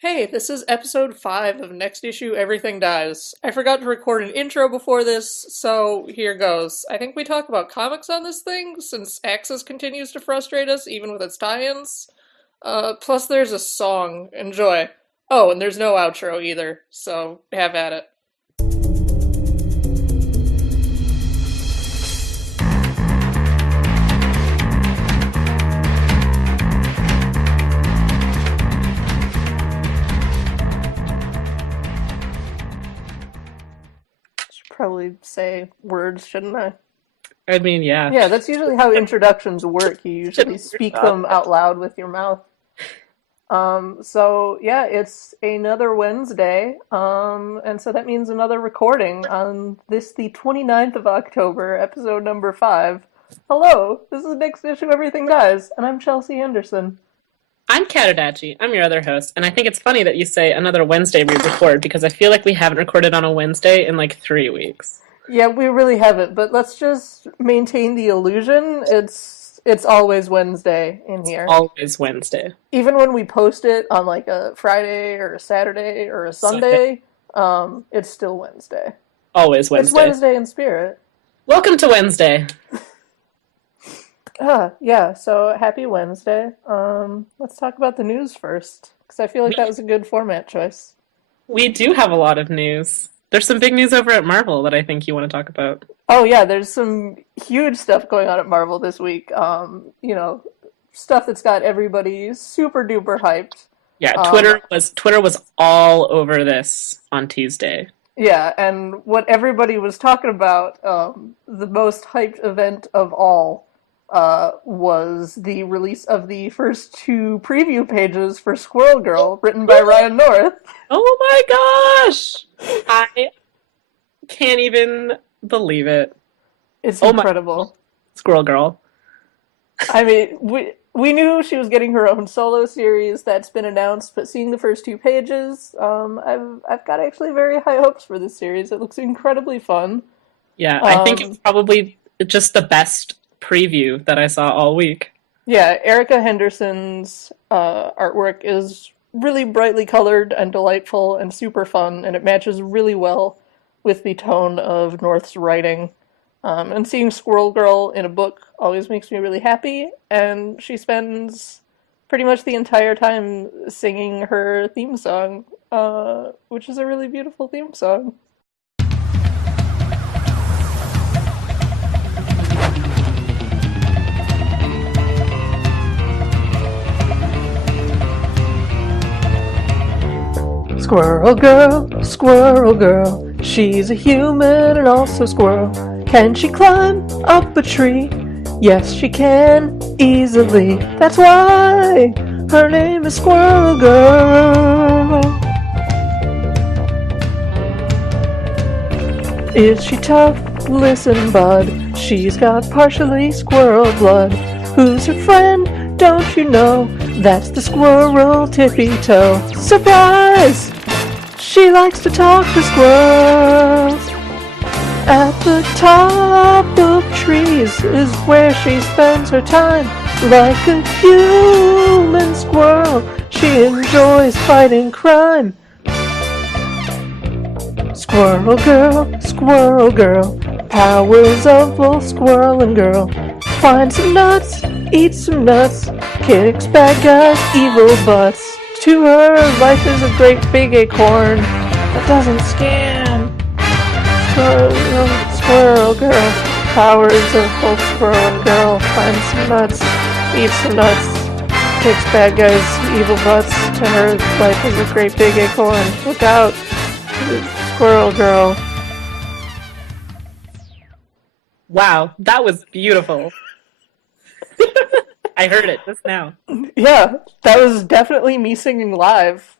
Hey, this is episode 5 of Next Issue Everything Dies. I forgot to record an intro before this, so here goes. I think we talk about comics on this thing, since Axis continues to frustrate us, even with its tie-ins. Plus there's a song. Enjoy. Oh, and there's no outro either, so have at it. Should probably say words, shouldn't I? I mean, yeah. Yeah, that's usually how introductions work. You usually Shouldn't worry speak about them it. out loud with your mouth. So yeah, it's another Wednesday, and so that means another recording on this, the 29th of October, episode number 5. Hello, this is Next Issue Everything Dies, and I'm Chelsea Anderson. I'm Katadachi. I'm your other host, and I think it's funny that you say another Wednesday we record because I feel like we haven't recorded on a Wednesday in like 3 weeks. Yeah, we really haven't, but let's just maintain the illusion. It's always Wednesday in here. Always Wednesday. Even when we post it on like a Friday or a Saturday or a Sunday. Sunday, it's still Wednesday. Always It's Wednesday. Wednesday in spirit. Welcome to Wednesday. Yeah, so happy Wednesday. Let's talk about the news first, because I feel like We, that was a good format choice. we do have a lot of news. There's some big news over at Marvel that I think you want to talk about. Oh yeah, there's some huge stuff going on at Marvel this week. Stuff that's got everybody super duper hyped. Yeah, Um, Twitter was all over this on Tuesday. yeah, and what everybody was talking about, the most hyped event of all, was the release of the first two preview pages for Squirrel Girl, written by Ryan North. Oh my gosh! I can't even believe it. It's Oh my incredible. Squirrel Girl. I mean, we knew she was getting her own solo series that's been announced, but seeing the first two pages, I've got actually very high hopes for this series. It looks incredibly fun. Yeah, I think it's Um, probably just the best preview that I saw all week. yeah, Erica Henderson's artwork is really brightly colored and delightful and super fun, and it matches really well with the tone of North's writing. And seeing Squirrel Girl in a book always makes me really happy, and she spends pretty much the entire time singing her theme song, which is a really beautiful theme song. Squirrel girl, she's a human and also squirrel. Can she climb up a tree? Yes, she can, easily. That's why her name is Squirrel Girl. Is she tough? Listen, bud, she's got partially squirrel blood. Who's her friend? Don't you know? That's the squirrel Tippy Toe. Surprise! She likes to talk to squirrels. At the top of trees is where she spends her time. Like a human squirrel, she enjoys fighting crime. Squirrel girl, powers of both squirrel and girl. Find some nuts, eat some nuts, kicks bad guys, evil butts. To her, life is a great big acorn that doesn't scan. Squirrel girl, powers of both squirrel and girl. Find some nuts, eat some nuts, kicks bad guys, evil butts. To her, life is a great big acorn. Look out, Squirrel Girl. Wow, that was beautiful. I heard it just now. Yeah, that was definitely me singing live.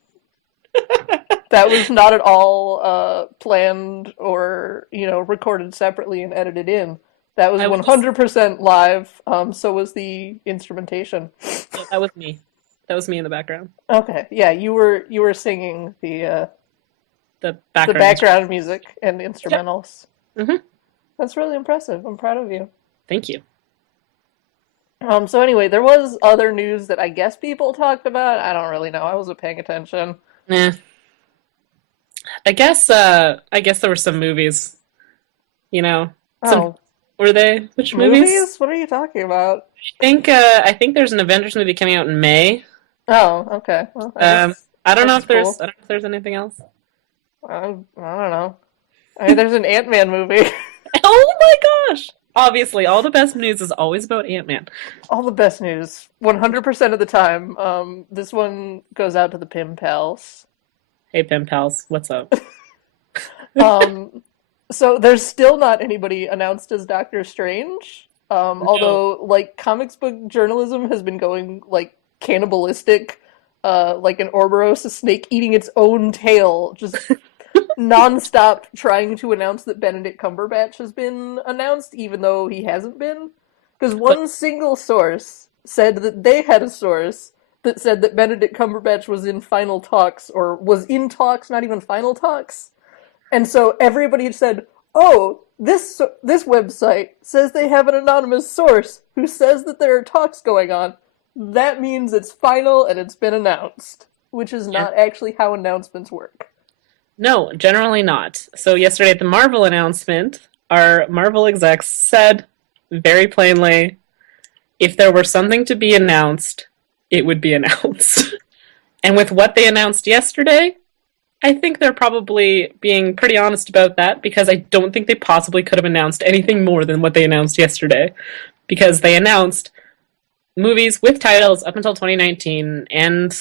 That was not at all planned or, recorded separately and edited in. That was I was just 100% live, so was the instrumentation. Yeah, that was me. That was me in the background. Okay, yeah, you were singing The the background instrument. background music and the Yep. instrumentals. hmm That's really impressive. I'm proud of you. Thank you. So anyway, there was other news that I guess people talked about. I don't really know. I wasn't paying attention. Eh. I guess there were some movies, you know. Some Oh, were they? Which movies? movies? What are you talking about? I think there's an Avengers movie coming out in May. Oh, okay. Well, I guess that's I cool. don't know if there's anything else. I don't know. I mean, there's an Ant-Man movie. Oh my gosh! Obviously, all the best news is always about Ant-Man. All the best news, 100% of the time. This one goes out to the Pim Pals. Hey, pen pals, what's up? Um, so there's still not anybody announced as Doctor Strange. No. Although, like, comics book journalism has been going, like, cannibalistic, like an Ouroboros, a snake eating its own tail, just nonstop trying to announce that Benedict Cumberbatch has been announced, even though he hasn't been. Because But one single source said that they had a source that said that Benedict Cumberbatch was in final talks, or was in talks, not even final talks. And so everybody said, "Oh, this website says they have an anonymous source who says that there are talks going on. That means it's final and it's been announced," which is yeah, not actually how announcements work. no, generally not. So yesterday at the Marvel announcement, our Marvel execs said very plainly, if there were something to be announced, it would be announced. And with what they announced yesterday, I think they're probably being pretty honest about that because I don't think they possibly could have announced anything more than what they announced yesterday. Because they announced movies with titles up until 2019 and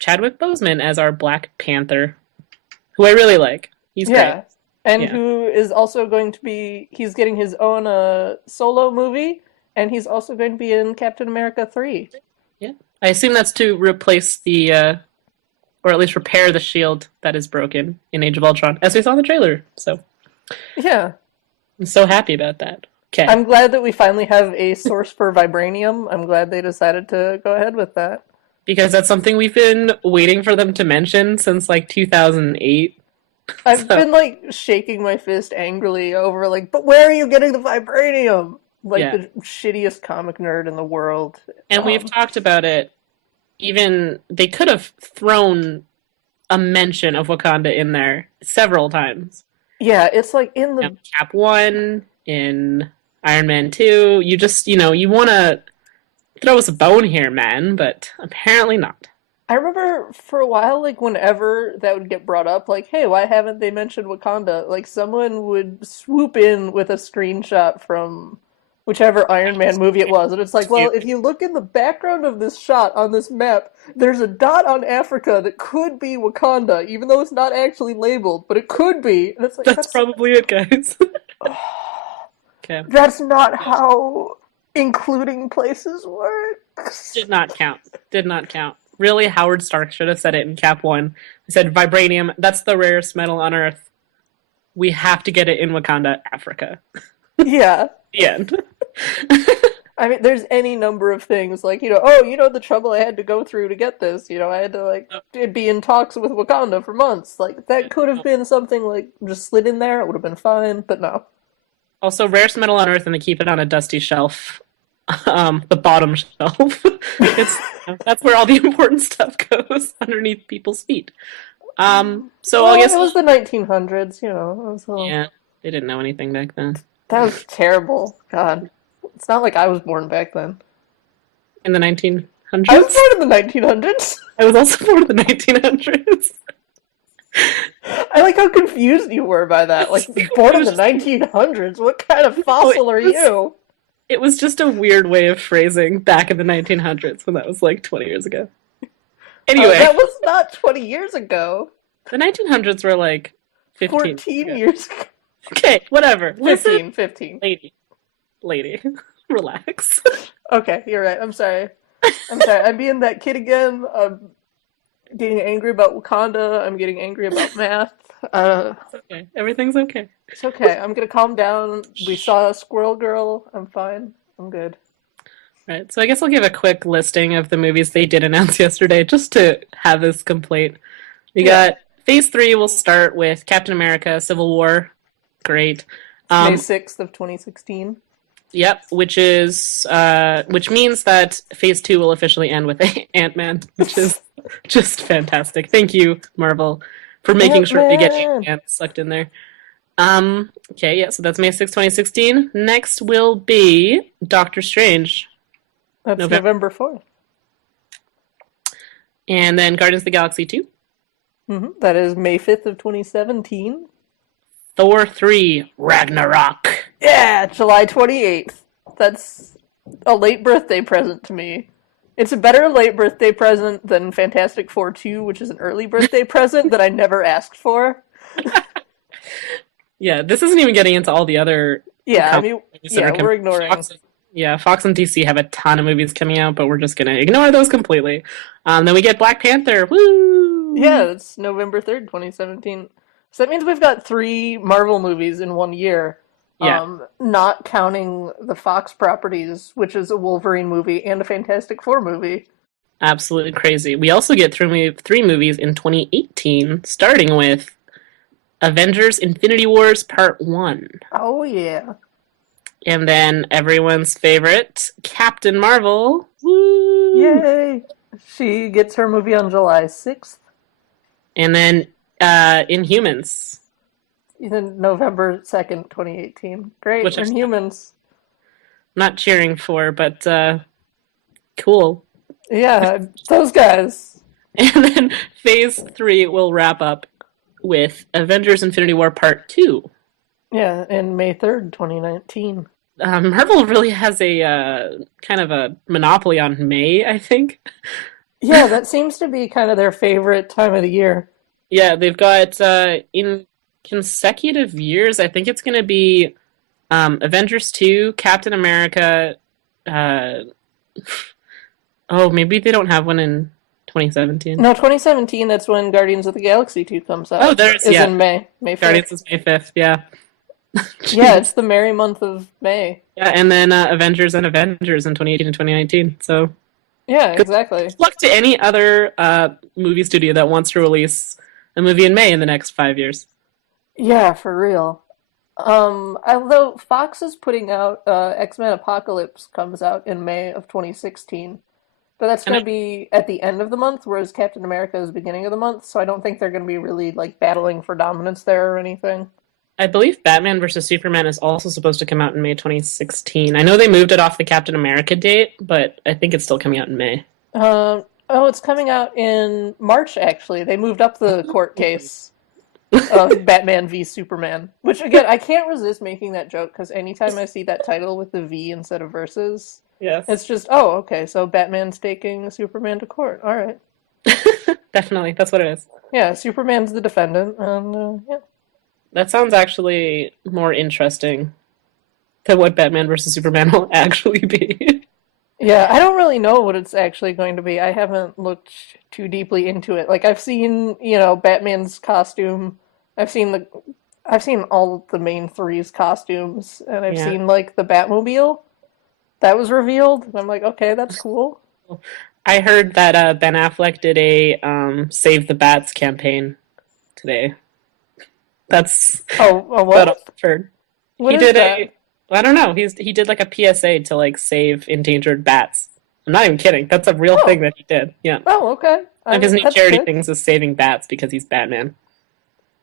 Chadwick Boseman as our Black Panther, who I really like. He's great. Yeah. And Yeah. who is also going to be, he's getting his own solo movie, and he's also going to be in Captain America 3. Yeah. I assume that's to replace or at least repair the shield that is broken in Age of Ultron, as we saw in the trailer. So Yeah. I'm so happy about that. Okay. I'm glad that we finally have a source for vibranium. I'm glad they decided to go ahead with that. Because that's something we've been waiting for them to mention since like 2008. I've So, been like shaking my fist angrily over like, but where are you getting the vibranium? Like yeah. the shittiest comic nerd in the world. And we've talked about it. Even they could have thrown a mention of Wakanda in there several times. Yeah, it's like in You know, the Cap 1, in Iron Man 2. You just, you want to throw us a bone here, man, but apparently not. I remember for a while, like whenever that would get brought up, like, hey, why haven't they mentioned Wakanda? Like someone would swoop in with a screenshot from whichever Iron Man movie it was, and it's like, well, if you look in the background of this shot on this map, there's a dot on Africa that could be Wakanda, even though it's not actually labeled, but it could be. And it's like That's probably it, guys. Okay. that's not how including places works. Did not count. Did not count. Really, Howard Stark should have said it in Cap 1. He said, vibranium, that's the rarest metal on Earth. We have to get it in Wakanda, Africa. Yeah. The end. I mean, there's any number of things like, oh, the trouble I had to go through to get this. I had to like be in talks with Wakanda for months. Like that could have been something like just slid in there. It would have been fine, but no. Also, rarest metal on Earth, and they keep it on a dusty shelf. The bottom shelf. That's where all the important stuff goes, underneath people's feet. So Well, I guess it was the 1900s. It was yeah, they didn't know anything back then. that was terrible. God, it's not like I was born back then. In the I was 1900s, born in the 1900s. I was also born in the 1900s. I like how confused you were by that. Like, born in the 1900s? What kind of fossil are you? It was just a weird way of phrasing back in the 1900s when that was like 20 years ago. Anyway, That was not 20 years ago. the 1900s were like 15 14 ago. years ago. Okay, whatever. 15, Listen, 15. lady, relax. Okay, you're right. I'm sorry. I'm being that kid again. I'm getting angry about Wakanda. I'm getting angry about math. It's okay. Everything's okay. It's okay. I'm gonna calm down. We saw Squirrel Girl. I'm fine. I'm good. Right. So I guess I'll give a quick listing of the movies they did announce yesterday, just to have this complete. We Yeah. got Phase 3 will start with Captain America: Civil War. Great. May 6th of 2016. Yep, which means that Phase 2 will officially end with Ant-Man, which is just fantastic. Thank you, Marvel, for making sure we get Ant-Man! Ant-Man sucked in there. Okay, yeah, so that's May 6, 2016. Next will be Doctor Strange, That's November. November 4th. And then Guardians of the Galaxy 2. That is May 5th of 2017. Thor 3, Ragnarok. Yeah, July 28th. That's a late birthday present to me. It's a better late birthday present than Fantastic Four 2, which is an early birthday present that I never asked for. Yeah, this isn't even getting into all the other Yeah, I comic mean, movies that yeah, are we're coming. ignoring. Fox and DC have a ton of movies coming out, but we're just gonna ignore those completely. Then we get Black Panther. Yeah, Woo! it's November 3rd, 2017. So that means we've got 3 Marvel movies in one year. Yeah, Not counting the Fox properties, which is a Wolverine movie and a Fantastic Four movie. absolutely crazy. We also get three movies in 2018, starting with Avengers: Infinity Wars Part 1. Oh, yeah. And then everyone's favorite, Captain Marvel. Woo! Yay! She gets her movie on July 6th. And then Inhumans, Even November 2nd, 2018. Great. which I'm Inhumans. not cheering for, but cool. Yeah, those guys. And then Phase 3 will wrap up with Avengers: Infinity War Part 2. Yeah, and May 3rd, 2019. Marvel really has a kind of a monopoly on May, I think. Yeah, that seems to be kind of their favorite time of the year. Yeah, they've got in consecutive years, I think it's going to be Avengers 2, Captain America. Oh, maybe they don't have one in 2017. No, 2017, that's when Guardians of the Galaxy 2 comes out. Oh, there's, Is yeah. in May. May 5th. Guardians is May 5th, yeah. Yeah, it's the merry month of May. Yeah, and then Avengers and Avengers in 2018 and 2019. So Yeah, exactly. good luck to any other movie studio that wants to release a movie in May in the next 5 years. Yeah, for real. Although Fox is putting out X-Men Apocalypse comes out in May of 2016. But that's And going to be at the end of the month, whereas Captain America is beginning of the month, so I don't think they're going to be really like battling for dominance there or anything. I believe Batman vs. Superman is also supposed to come out in May 2016. I know they moved it off the Captain America date, but I think it's still coming out in May. Oh, it's coming out in March, actually. They moved up the court case of Batman v Superman, which, again, I can't resist making that joke, because anytime I see that title with the V instead of versus, Yes. it's just, oh, okay, so Batman's taking Superman to court. All right. Definitely, that's what it is. Yeah, Superman's the defendant, and yeah. That sounds actually more interesting than what Batman vs. Superman will actually be. Yeah, I don't really know what it's actually going to be. I haven't looked too deeply into it. Like I've seen, Batman's costume. I've seen all the main three's costumes, and I've Yeah. seen like the Batmobile that was revealed. And I'm like, okay, that's cool. I heard that Ben Affleck did a Save the Bats campaign today. That's Oh, what what? I've heard. What He is did that? I don't know. He did like a PSA to like save endangered bats. I'm not even kidding. That's a real Oh. thing that he did. Yeah. Oh, okay. One of his new That's charity good. things is saving bats because he's Batman.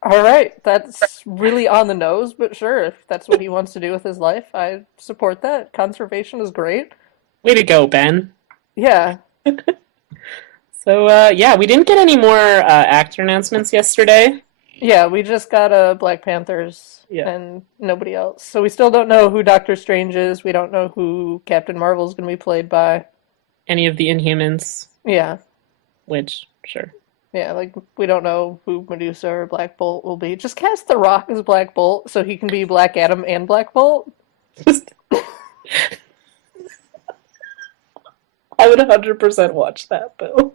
All right, that's really on the nose, but sure, if that's what he wants to do with his life, I support that. Conservation is great. Way to go, Ben. Yeah. So yeah, we didn't get any more actor announcements yesterday. Yeah, we just got Black Panthers Yeah. and nobody else. So we still don't know who Doctor Strange is. We don't know who Captain Marvel is going to be played by. Any of the Inhumans, Yeah. which sure. Yeah, like we don't know who Medusa or Black Bolt will be. Just cast The Rock as Black Bolt so he can be Black Adam and Black Bolt. I would 100% watch that though.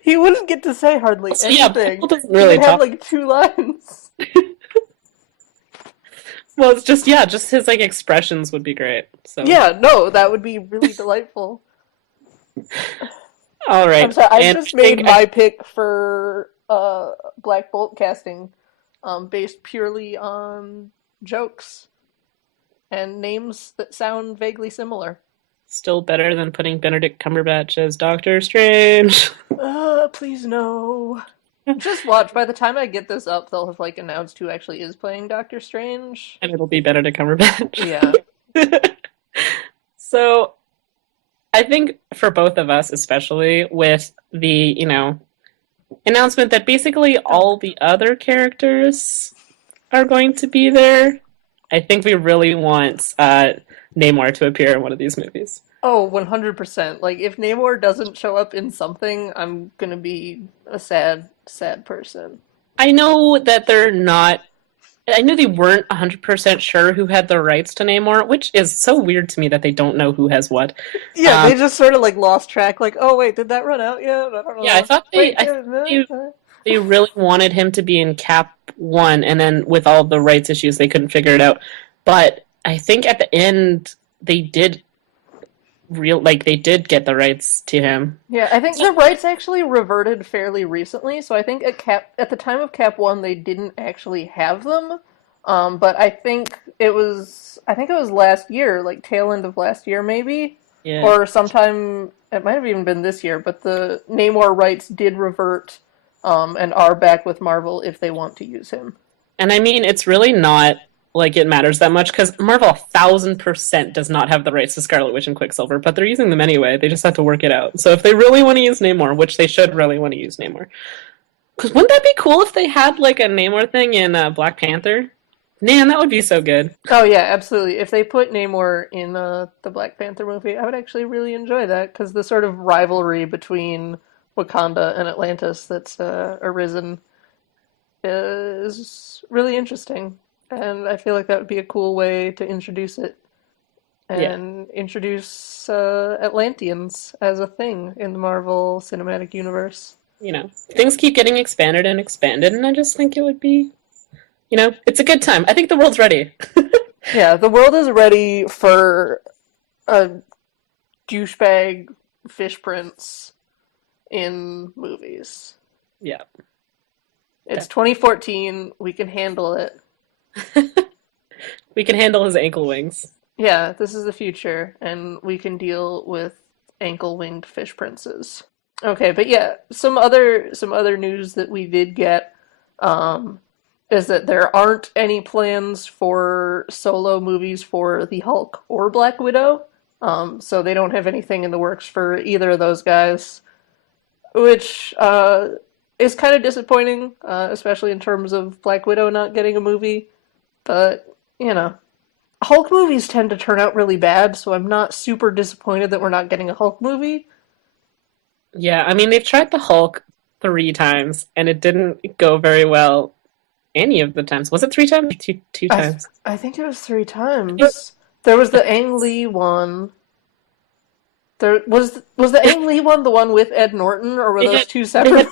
He wouldn't get to say hardly So, yeah, anything. Bolt doesn't He really would have talk. like 2 lines. Well, it's just his like expressions would be great. So Yeah, no, that would be really delightful. all right. I'm sorry, I And just I think made my pick for Black Bolt casting based purely on jokes. and names that sound vaguely similar. Still better than putting Benedict Cumberbatch as Doctor Strange. Please no. Just watch. By the time I get this up, they'll have like announced who actually is playing Doctor Strange. And it'll be Benedict Cumberbatch. Yeah. So I think for both of us, especially with the, announcement that basically all the other characters are going to be there, I think we really want Namor to appear in one of these movies. Oh, 100%. Like, if Namor doesn't show up in something, I'm gonna be a sad, sad person. I know that they're not. I knew they weren't 100% sure who had the rights to Namor, which is so weird to me that they don't know who has what. Yeah, they just sort of like lost track. Like, oh wait, did that run out yet? I don't know. Yeah, I thought they really wanted him to be in Cap 1, and then with all the rights issues, they couldn't figure it out. But I think at the end, they did they did get the rights to him. Yeah, I think the rights actually reverted fairly recently. So I think at the time of Cap 1, they didn't actually have them. But I think it was last year, like tail end of last year, maybe, Yeah. or sometime. It might have even been this year. But the Namor rights did revert, and are back with Marvel if they want to use him. And I mean, it's really not like it matters that much because Marvel 1,000% does not have the rights to Scarlet Witch and Quicksilver, but they're using them anyway. They just have to work it out. So if they really want to use Namor, which they should really want to use Namor, because wouldn't that be cool if they had like a Namor thing in Black Panther? Man, that would be so good. Oh yeah, absolutely. If they put Namor in the Black Panther movie, I would actually really enjoy that because the sort of rivalry between Wakanda and Atlantis that's arisen is really interesting, and I feel like that would be a cool way to introduce it Yeah. and introduce Atlanteans as a thing in the Marvel Cinematic Universe. Things keep getting expanded and expanded, and I just think it would be, it's a good time. I think the world's ready. Yeah, the world is ready for a douchebag fish prince in movies. Yeah. It's 2014. We can handle it. We can handle his ankle wings. Yeah, this is the future, and we can deal with ankle-winged fish princes. Okay, but yeah, some other news that we did get is that there aren't any plans for solo movies for the Hulk or Black Widow. So they don't have anything in the works for either of those guys, which is kind of disappointing, especially in terms of Black Widow not getting a movie. But, Hulk movies tend to turn out really bad, so I'm not super disappointed that we're not getting a Hulk movie. Yeah, I mean, they've tried the Hulk 3 times, and it didn't go very well any of the times. Was it 3 times? Two times. I think it was 3 times. There was the Ang Lee one. There was the Ang Lee one the one with Ed Norton, or were those two separate?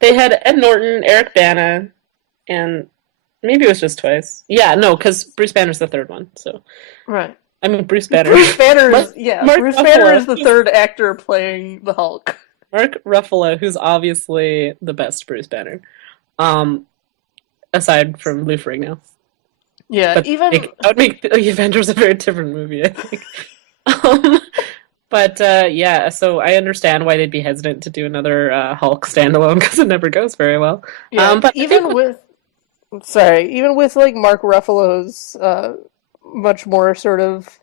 They had Ed Norton, Eric Bana, and maybe it was just twice. Yeah, no, because Bruce Banner's the third one. So Right. I mean, Bruce Banner. Bruce Banner Mark Banner is the Ruffalo. third actor playing the Hulk. Mark Ruffalo, who's obviously the best Bruce Banner, aside from Lou Ferrigno. Yeah, But that would make the Avengers a very different movie, I think. Um, but yeah, so I understand why they'd be hesitant to do another Hulk standalone because it never goes very well. yeah, But I think even with like Mark Ruffalo's much more sort of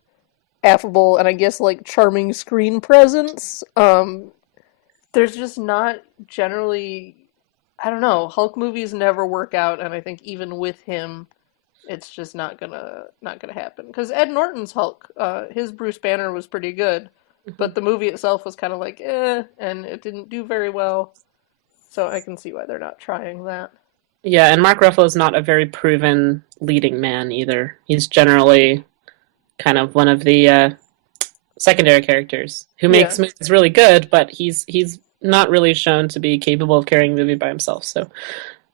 affable and I guess like charming screen presence, there's just not generally, I don't know, Hulk movies never work out, and I think even with him, it's just not gonna happen. Because Ed Norton's Hulk, his Bruce Banner was pretty good, but the movie itself was kind of like and it didn't do very well. So I can see why they're not trying that. yeah, and Mark Ruffalo's not a very proven leading man either. He's generally kind of one of the secondary characters who makes Yeah. movies really good, but he's not really shown to be capable of carrying a movie by himself. So,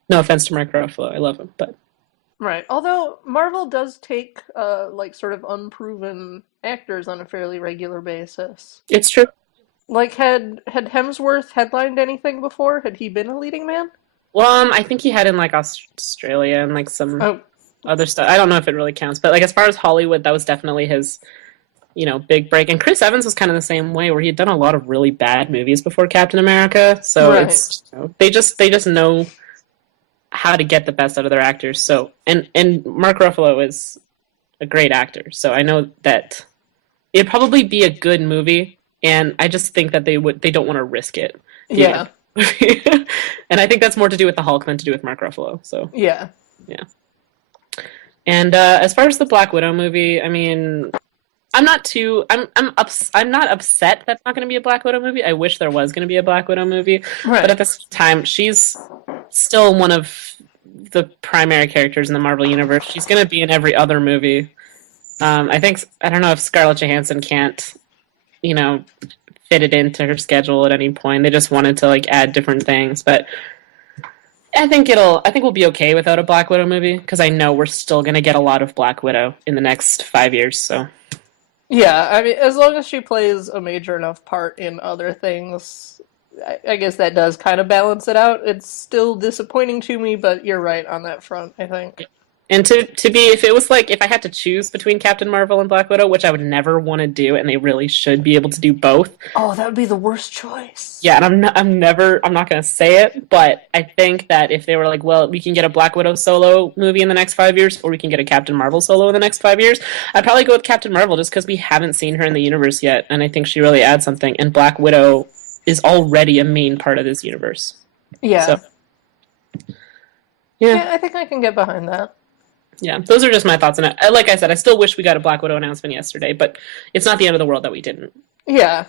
no offense to Mark Ruffalo, I love him, but Right. Although Marvel does take like sort of unproven actors on a fairly regular basis. it's true. Like had Hemsworth headlined anything before? Had he been a leading man? Well, I think he had in like Australia and like some. Oh, other stuff. I don't know if it really counts, but like as far as Hollywood, that was definitely his, big break. And Chris Evans was kind of the same way, where he had done a lot of really bad movies before Captain America. So Right. it's they just know how to get the best out of their actors. So and Mark Ruffalo is a great actor. So I know that it'd probably be a good movie, and I just think that they don't want to risk it being Yeah. a movie. And I think that's more to do with the Hulk than to do with Mark Ruffalo. So Yeah. yeah. And as far as the Black Widow movie, I mean, I'm not upset that's not going to be a Black Widow movie. I wish there was going to be a Black Widow movie, Right. but at the same time, she's still one of the primary characters in the Marvel universe. She's going to be in every other movie. I don't know if Scarlett Johansson can't, you know, fit it into her schedule at any point. They just wanted to like add different things, but I think we'll be okay without a Black Widow movie because I know we're still going to get a lot of Black Widow in the next 5 years. So Yeah, I mean, as long as she plays a major enough part in other things, I guess that does kind of balance it out. It's still disappointing to me, but you're right on that front, I think. and to be if it was like if I had to choose between Captain Marvel and Black Widow, which I would never want to do, and they really should be able to do both. Oh, that would be the worst choice. Yeah, and I'm not going to say it, but I think that if they were like, well, we can get a Black Widow solo movie in the next 5 years, or we can get a Captain Marvel solo in the next 5 years, I'd probably go with Captain Marvel just because we haven't seen her in the universe yet, and I think she really adds something. And Black Widow is already a main part of this universe. Yeah. So, Yeah, yeah, I think I can get behind that. yeah. Those are just my thoughts on it. Like I said, I still wish we got a Black Widow announcement yesterday, but it's not the end of the world that we didn't. Yeah.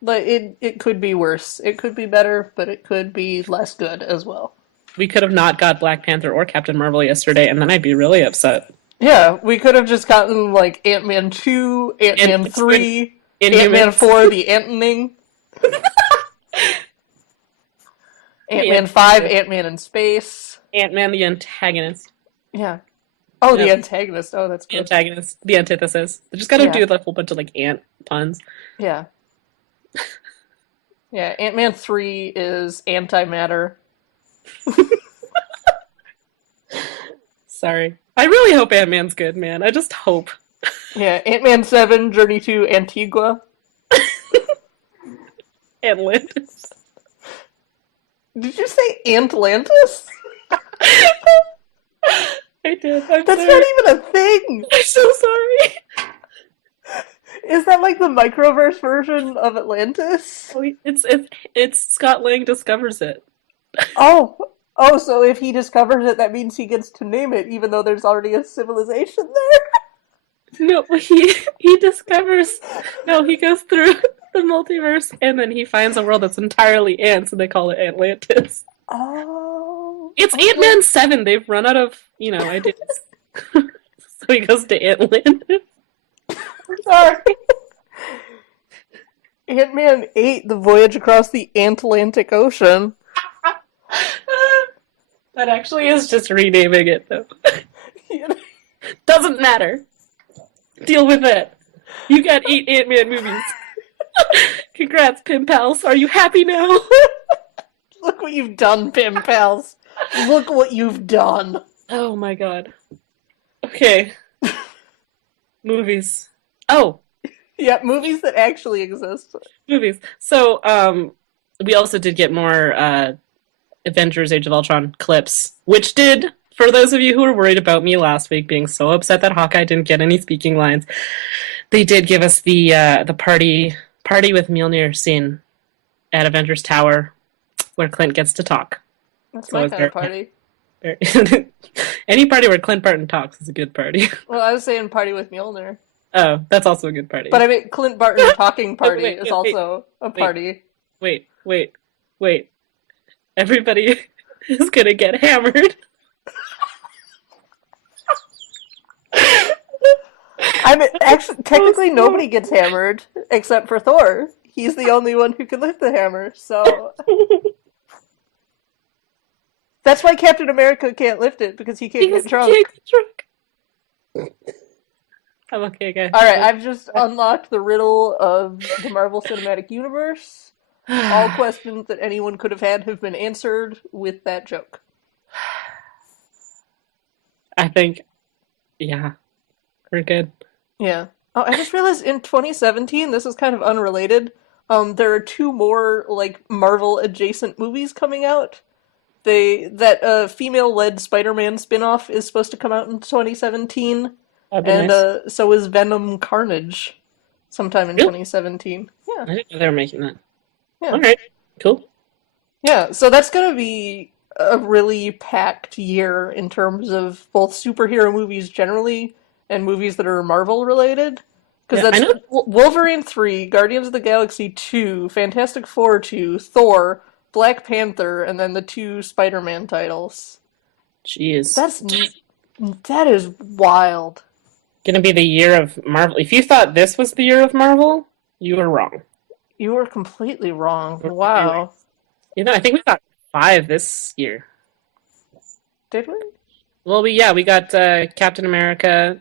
But it could be worse. It could be better, but it could be less good as well. We could have not got Black Panther or Captain Marvel yesterday, and then I'd be really upset. Yeah, we could have just gotten like Ant-Man 2, Ant-Man 3, Ant-Man 4, the Ant-ning. Ant-Man 5, Ant-Man in Space. Ant-Man the antagonist. Yeah. Oh, the Yeah. antagonist. Oh, that's The good. antagonist. The antithesis. They just gotta Yeah. do like a whole bunch of like ant puns. Yeah. Yeah, Ant-Man 3 is antimatter. Sorry. I really hope Ant-Man's good, man. I just hope. Yeah, Ant-Man 7, Journey to Antigua. Atlantis. Did you say Atlantis? I did. I'm That's sorry. not even a thing! I'm so sorry. Is that like the microverse version of Atlantis? Oh, it's Scott Lang discovers it. Oh, so if he discovers it, that means he gets to name it, even though there's already a civilization there? No, he discovers. No, he goes through the multiverse and then he finds a world that's entirely ants and they call it Atlantis. Oh. It's Ant-Man 7. They've run out of, ideas. So he goes to Atlantis. Sorry. Ant-Man 8, The Voyage Across the Atlantic Ocean. That actually is just renaming it, though. Doesn't matter. Deal with it. You got 8 Ant-Man movies. Congrats, Pim Pals. Are you happy now? Look what you've done, Pim Pals. Look what you've done. Oh my god. Okay. Movies. Oh, Yeah, movies that actually exist. movies. So, we also did get more Avengers Age of Ultron clips, which did, for those of you who were worried about me last week being so upset that Hawkeye didn't get any speaking lines, they did give us the party with Mjolnir scene at Avengers Tower where Clint gets to talk. That's So my it's kind of very- party. Any party where Clint Barton talks is a good party. Well, I was saying party with Mjolnir. Oh, that's also a good party. But I mean, Clint Barton talking party Wait, is wait, also a party. Wait. Everybody is gonna get hammered. I mean, actually, technically nobody gets hammered except for Thor. He's the only one who can lift the hammer, so... That's why Captain America can't lift it, because he can't get drunk. I'm okay, guys. Alright, I've just unlocked the riddle of the Marvel Cinematic Universe. All questions that anyone could have had have been answered with that joke. I think, yeah, we're good. Yeah. Oh, I just realized in 2017, this is kind of unrelated. There are two more like Marvel adjacent movies coming out. That female-led Spider-Man spin-off is supposed to come out in 2017, That'd be and nice. so is Venom Carnage sometime in Really? 2017. Yeah, I didn't know they were making that. yeah. All right, cool. Yeah, so that's gonna be a really packed year in terms of both superhero movies generally and movies that are Marvel related. Because Yeah, I that's know. Wolverine 3, Guardians of the Galaxy 2, Fantastic Four 2, Thor, Black Panther, and then the two Spider-Man titles. Jeez, That's that is wild. gonna be the year of Marvel. If you thought this was the year of Marvel, you were wrong. You were completely wrong. You were completely wrong. Wow. I think we got five this year. Did we? Well, we got Captain America,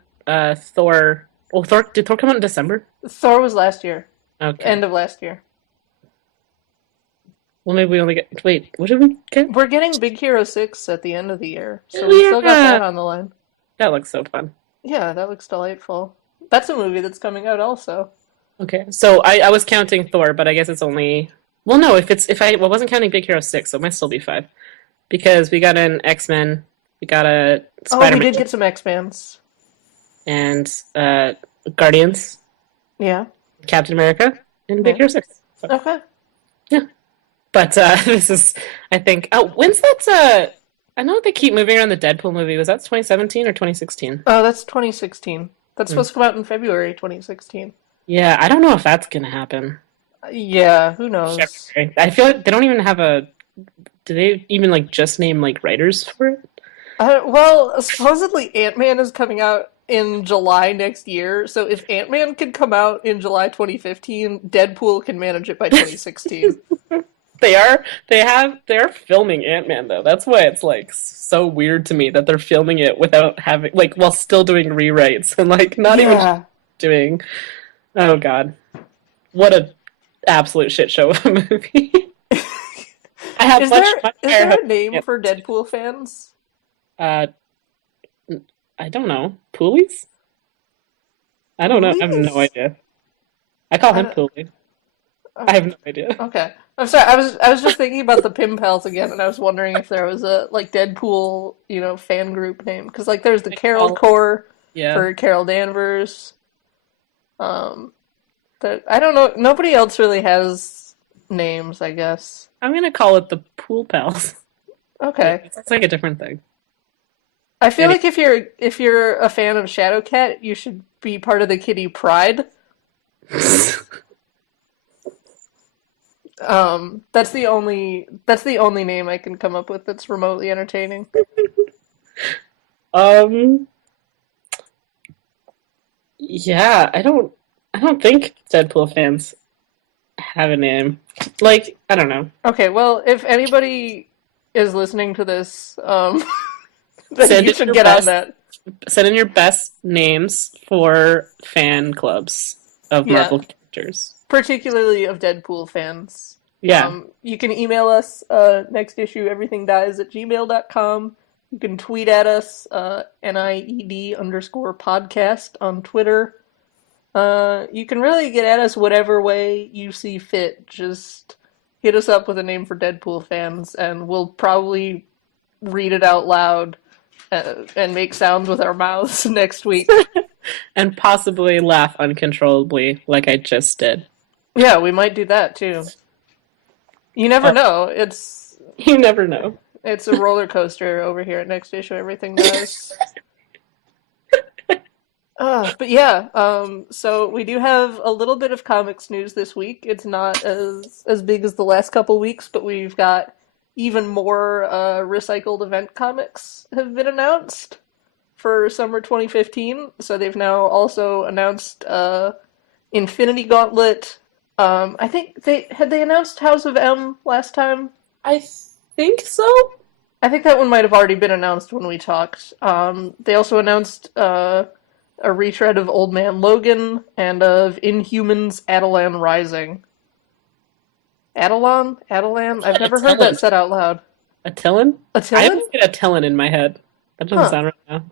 Thor. Oh, Thor! Did Thor come out in December? Thor was last year. Okay. End of last year. Well, maybe we only get. Wait, what did we get? We're getting Big Hero 6 at the end of the year, so Oh we still got yeah, that on the line. that looks so fun. Yeah, that looks delightful. That's a movie that's coming out also. Okay, so I was counting Thor, but I guess it's only. Well, no, if I wasn't counting Big Hero 6, so it might still be five because we got an X-Men, we got a Oh, we Spider-Man, did get some X-Mans. and Guardians, Yeah, Captain America, and Big yeah. Hero 6. So, Okay. yeah. But this is, I think. Oh, when's that? I know they keep moving around the Deadpool movie. Was that 2017 or 2016? Oh, that's 2016. That's Hmm. supposed to come out in February 2016. Yeah, I don't know if that's gonna happen. Yeah, who knows? February. I feel like they don't even have a. Do they even like just name like writers for it? Well, supposedly Ant-Man is coming out in July next year, so if Ant-Man can come out in July 2015, Deadpool can manage it by 2016. They are filming Ant-Man though. That's why it's like so weird to me that they're filming it without having like while still doing rewrites and like not even Yeah. doing. Oh God, what a absolute shit show of a movie. I have Is much there much is higher there hopes a for name for Ant-Man 2. Deadpool fans? Uh, I don't know. Poolies? I don't know. I have no Poolies? idea. I call him Uh, Poolie. I okay. have no idea. Okay. I'm sorry. I was just thinking about the Pim Pals again, and I was wondering if there was a like Deadpool, fan group name because like there's the I Carol call Corps yeah. for Carol Danvers. Um, but I don't know. Nobody else really has names, I guess. I'm gonna call it the Pool Pals. Okay. It's like a different thing. I feel Anyway. like if you're a fan of Shadowcat, you should be part of the Kitty Pride. That's the only name I can come up with that's remotely entertaining. um. Yeah. I don't think Deadpool fans have a name. Like I don't know. Okay, well, if anybody is listening to this, then Send you in should your get on best. that. Send in your best names for fan clubs of Yeah, Marvel characters. particularly of Deadpool fans. Yeah. You can email us next issue everythingdies@gmail.com. You can tweet at us NIED_podcast on Twitter. You can really get at us whatever way you see fit. Just hit us up with a name for Deadpool fans, and we'll probably read it out loud and make sounds with our mouths next week. And possibly laugh uncontrollably like I just did. Yeah, we might do that too. You never Uh, know. It's you never know. it's a roller coaster over here at Next Issue. Everything does. But yeah, so we do have a little bit of comics news this week. It's not as big as the last couple weeks, but we've got even more recycled event comics have been announced for summer 2015. So they've now also announced Infinity Gauntlet. I think they announced House of M last time. I think so. I think that one might have already been announced when we talked. They also announced a retread of Old Man Logan and of Inhumans Adelan Rising. Adelan? Adelan? I've never heard that Attilan. said out loud. Attilan? I Attilan? always get Attilan in my head. That doesn't Huh. sound right now.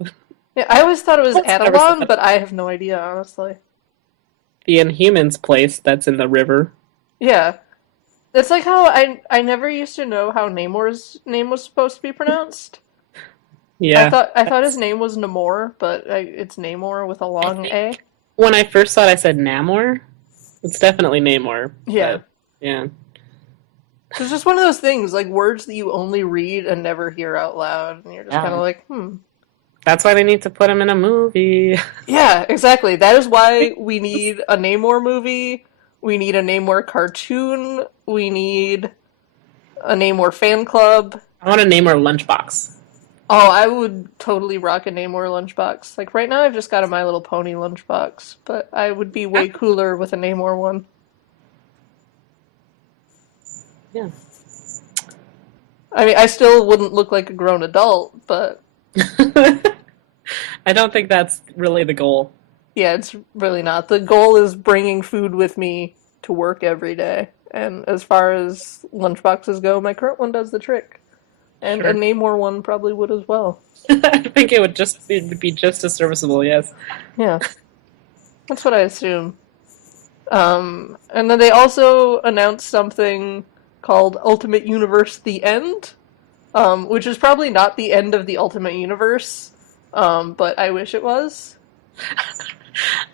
Yeah, I always thought it was That's never said Adelon, that. but I have no idea, honestly. The Inhumans place that's in the river. Yeah. It's like how I never used to know how Namor's name was supposed to be pronounced. Yeah. I thought his That's, name was Namor, but it's Namor with a I long think A. when I first saw it, I said Namor. It's definitely Namor, Yeah. but yeah. It's just one of those things, like words that you only read and never hear out loud, and you're just kind of Yeah. like, hmm. That's why they need to put him in a movie. Yeah, exactly. That is why we need a Namor movie. We need a Namor cartoon. We need a Namor fan club. I want a Namor lunchbox. Oh, I would totally rock a Namor lunchbox. Like right now, I've just got a My Little Pony lunchbox, but I would be Yeah. way cooler with a Namor one. Yeah. I mean, I still wouldn't look like a grown adult, but I don't think that's really the goal. yeah, it's really not. The goal is bringing food with me to work every day. And as far as lunchboxes go, my current one does the trick. And a Sure. Namor one probably would as well. I think it would be just as serviceable, yes. Yeah, that's what I assume. And then they also announced something called Ultimate Universe The End, which is probably not the end of the Ultimate Universe, but I wish it was.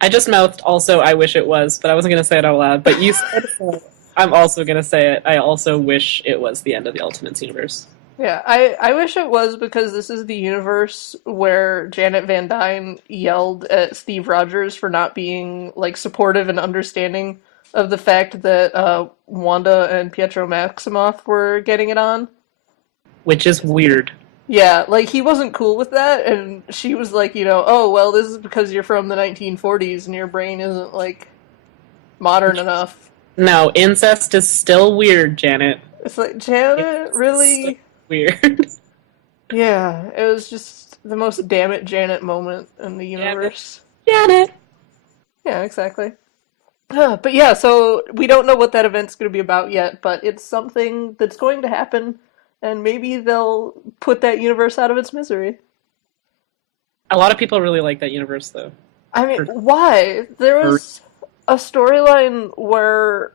I just mouthed also I wish it was, but I wasn't gonna say it out loud. But you said so. I'm also gonna say it. I also wish it was the end of the Ultimates universe. Yeah, I wish it was because this is the universe where Janet Van Dyne yelled at Steve Rogers for not being like supportive and understanding of the fact that Wanda and Pietro Maximoff were getting it on. Which is weird. Yeah, like he wasn't cool with that, and she was like, oh, well, this is because you're from the 1940s and your brain isn't like modern enough. No, incest is still weird, Janet. It's like, It's Janet, still really? weird. Yeah, it was just the most damn it Janet moment in the Janet. universe. Janet. Yeah, exactly. But yeah, so we don't know what that event's going to be about yet, but it's something that's going to happen, and maybe they'll put that universe out of its misery. A lot of people really like that universe, though. I mean, For, why? There for was a storyline where,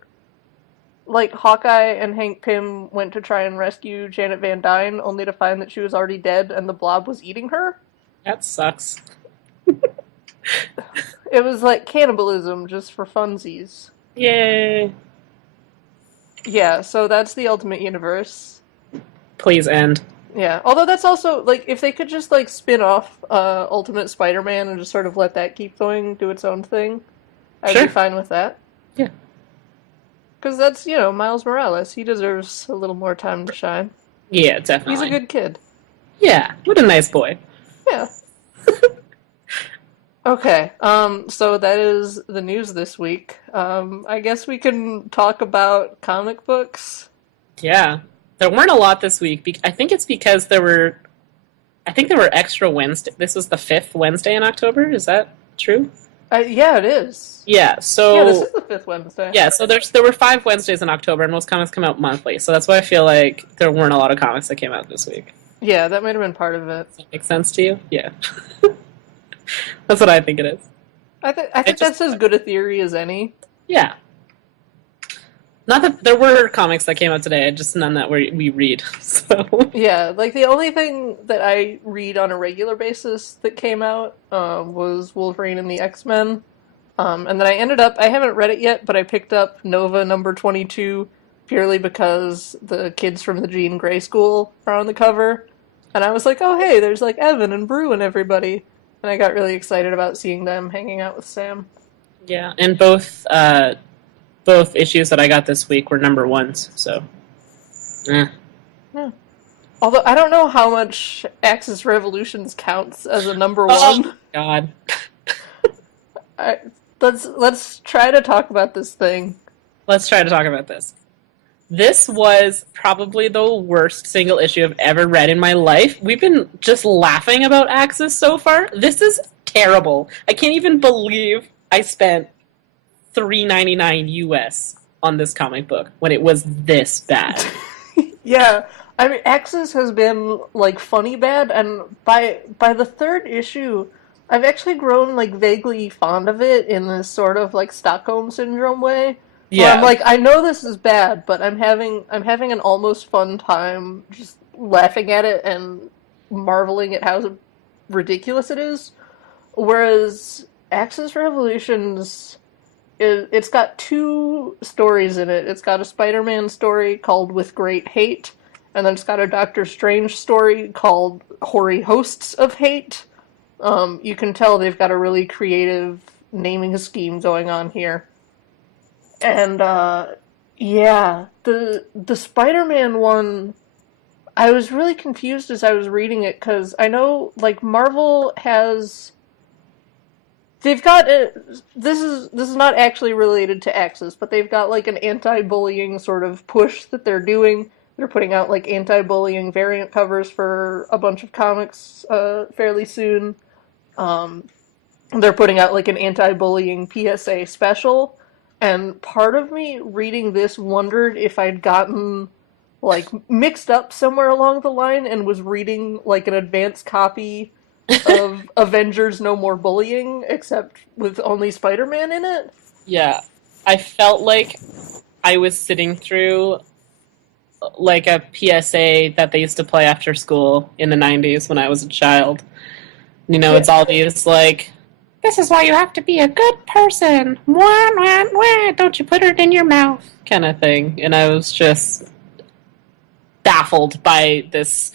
like, Hawkeye and Hank Pym went to try and rescue Janet Van Dyne, only to find that she was already dead and the Blob was eating her. that sucks. It was like cannibalism just for funsies. Yay. Yeah, so that's the Ultimate Universe. Please end. Yeah, although that's also like if they could just like spin off Ultimate Spider-Man and just sort of let that keep going, do its own thing, I'd be Sure. fine with that. Yeah. Because that's, Miles Morales. He deserves a little more time to shine. Yeah, He's a definitely. good kid. Yeah, what a nice boy. Yeah. Okay, so that is the news this week. I guess we can talk about comic books. Yeah. There weren't a lot this week. I think it's because I think there were extra Wednesday. This was the fifth Wednesday in October. Is that true? Yeah, it is. Yeah. Yeah, this So is the fifth Wednesday. yeah. So there were 5 Wednesdays in October, and most comics come out monthly. So that's why I feel like there weren't a lot of comics that came out this week. Yeah, that might have been part of it. Does that make sense to you? Yeah. That's what I think it is. I think just that's as good a theory as any. Yeah. Not that there were comics that came out today, just none that we read. So Yeah, like the only thing that I read on a regular basis that came out was Wolverine and the X-Men. And then I haven't read it yet, but I picked up Nova number 22 purely because the kids from the Jean Grey School are on the cover. And I was like, oh hey, there's like Evan and Brew and everybody. And I got really excited about seeing them hanging out with Sam. yeah, and both issues that I got this week were number ones. So, Yeah. Although I don't know how much Axis Revolutions counts as a number oh one. God, I, let's try to talk about this thing. let's try to talk about this. This was probably the worst single issue I've ever read in my life. We've been just laughing about Axis so far. This is terrible. I can't even believe I spent $3.99 US on this comic book when it was this bad. Yeah, I mean, Axis has been like funny bad, and by the third issue, I've actually grown like vaguely fond of it in this sort of like Stockholm syndrome way, where I'm Yeah. like, I know this is bad, but I'm having an almost fun time just laughing at it and marveling at how ridiculous it is. Whereas Axis Revolutions, it's got two stories in it. It's got a Spider-Man story called With Great Hate, and then it's got a Doctor Strange story called Hoary Hosts of Hate. You can tell they've got a really creative naming scheme going on here. And yeah, the Spider-Man one, I was really confused as I was reading it because I know like Marvel has they've got this is not actually related to Axis, but they've got like an anti-bullying sort of push that they're doing. They're putting out like anti-bullying variant covers for a bunch of comics fairly soon. Um, they're putting out like an anti-bullying PSA special, and part of me reading this wondered if I'd gotten like mixed up somewhere along the line and was reading like an advanced copy of Avengers No More Bullying, except with only Spider-Man in it. Yeah. I felt like I was sitting through like a PSA that they used to play after school in the 90s when I was a child. You know, Yeah, it's all these like, this is why you have to be a good person. Wah, wah, wah, don't you put it in your mouth kind of thing. And I was just baffled by this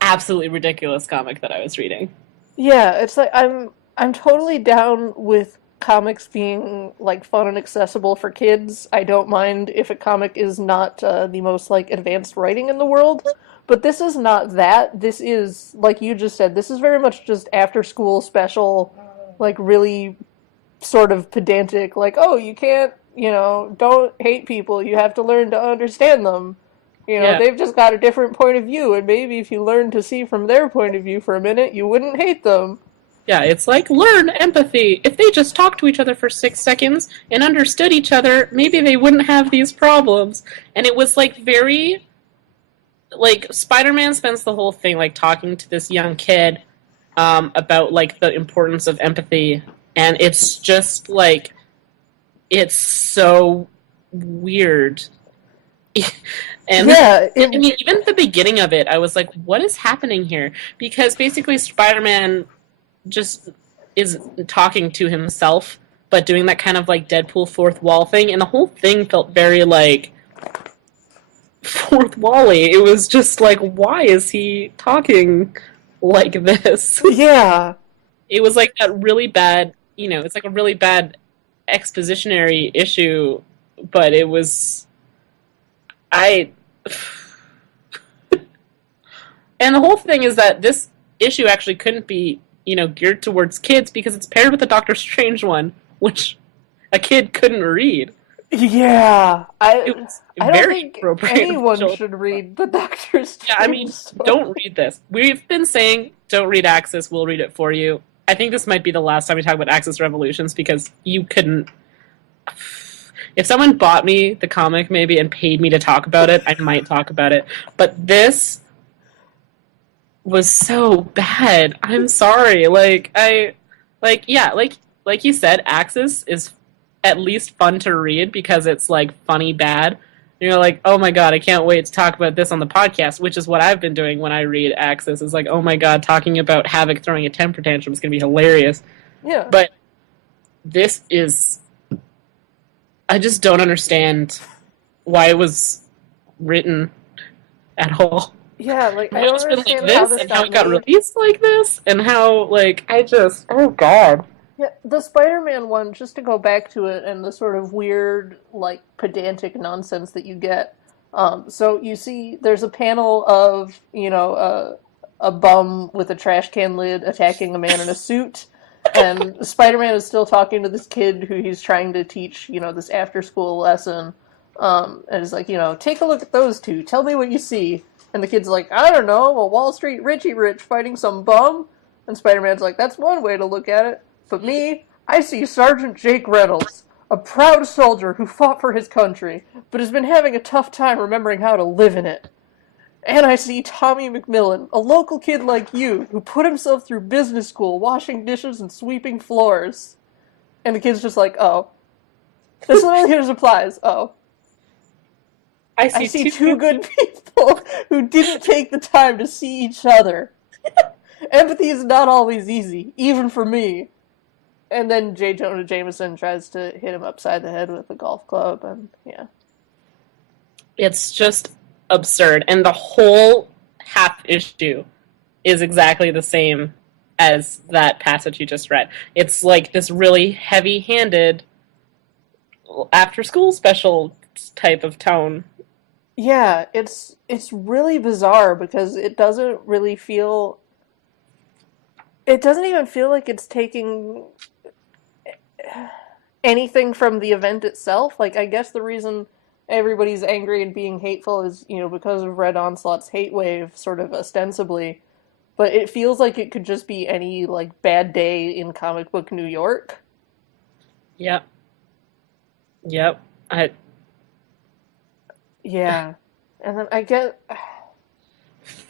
absolutely ridiculous comic that I was reading. yeah, it's like I'm totally down with comics being like fun and accessible for kids. I don't mind if a comic is not the most like advanced writing in the world, but this is not that. This is like you just said. This is very much just after school special, like really sort of pedantic. Like, oh, you can't, don't hate people. You have to learn to understand them. Yeah. They've just got a different point of view, and maybe if you learn to see from their point of view for a minute, you wouldn't hate them. Yeah, it's like learn empathy. If they just talked to each other for 6 seconds and understood each other, maybe they wouldn't have these problems. And it was like very like Spider-Man spends the whole thing like talking to this young kid about like the importance of empathy, and it's just like it's so weird. And Yeah, I mean, even at the beginning of it, I was like, "What is happening here?" Because basically, Spider-Man just is talking to himself, but doing that kind of like Deadpool fourth wall thing, and the whole thing felt very like fourth wally. It was just like, why is he talking like this? yeah, It was like that really bad, it's like a really bad expositionary issue, but it was I. And the whole thing is that this issue actually couldn't be, geared towards kids because it's paired with the Doctor Strange one, which a kid couldn't read. yeah. I It was I don't very think appropriate. anyone should read the Doctor Yeah, I Strange mean, story. don't read this. We've been saying don't read Axis, we'll read it for you. I think this might be the last time we talk about Axis Revolutions because you couldn't. If someone bought me the comic maybe and paid me to talk about it, I might talk about it. But this was so bad. I'm sorry. Like you said, Axis is at least fun to read because it's like funny bad. And you're like, oh my god, I can't wait to talk about this on the podcast, which is what I've been doing when I read Axis. Is like, oh my god, talking about Havoc throwing a temper tantrum is going to be hilarious. Yeah. But this is, I just don't understand why it was written at all. Yeah, like I Why don't it's been like understand how this this and how got it got made. released like this and how like I just oh god. Yeah, the Spider-Man one, just to go back to it and the sort of weird, like, pedantic nonsense that you get. So you see, there's a panel of, a bum with a trash can lid attacking a man in a suit, and Spider-Man is still talking to this kid who he's trying to teach, this after-school lesson. And it's like, take a look at those two. Tell me what you see. And the kid's like, I don't know, a Wall Street Richie Rich fighting some bum. And Spider-Man's like, that's one way to look at it. But me, I see Sergeant Jake Reynolds, a proud soldier who fought for his country, but has been having a tough time remembering how to live in it. And I see Tommy McMillan, a local kid like you, who put himself through business school, washing dishes and sweeping floors. And the kid's just like, oh. That's literally his replies. Oh. I see two good people who didn't take the time to see each other. Empathy is not always easy, even for me. And then J. Jonah Jameson tries to hit him upside the head with a golf club, and yeah. It's just absurd. And the whole half issue is exactly the same as that passage you just read. It's like this really heavy-handed after-school special type of tone. Yeah, it's really bizarre because it doesn't even feel like it's taking anything from the event itself. Like, I guess the reason everybody's angry and being hateful is, because of Red Onslaught's hate wave, sort of ostensibly. But it feels like it could just be any, like, bad day in comic book New York. Yep. Yeah. And then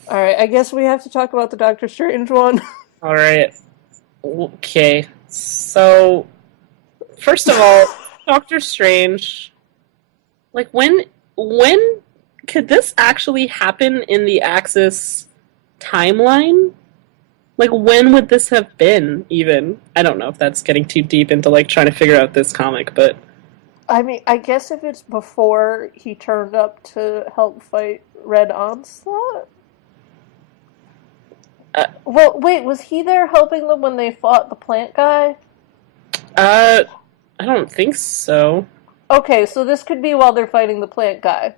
Alright, I guess we have to talk about the Doctor Strange one. Alright. Okay. So, first of all, Doctor Strange, like, when could this actually happen in the Axis timeline? Like, when would this have been, even? I don't know if that's getting too deep into, like, trying to figure out this comic, but... I mean, I guess if it's before he turned up to help fight Red Onslaught? Well, wait, was he there helping them when they fought the plant guy? I don't think so. Okay, so this could be while they're fighting the plant guy.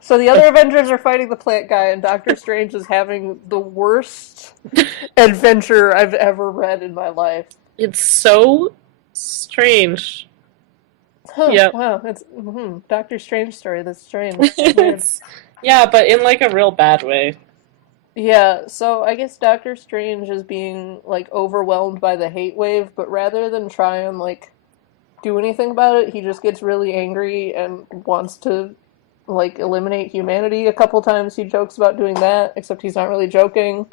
So the other Avengers are fighting the plant guy, and Doctor Strange is having the worst adventure I've ever read in my life. It's so strange. Huh, yep. Wow, it's Doctor Strange story, that's strange. Yeah, but in, like, a real bad way. Yeah, so I guess Doctor Strange is being, like, overwhelmed by the hate wave, but rather than try and, like, do anything about it, he just gets really angry and wants to, like, eliminate humanity. A couple times he jokes about doing that, except he's not really joking.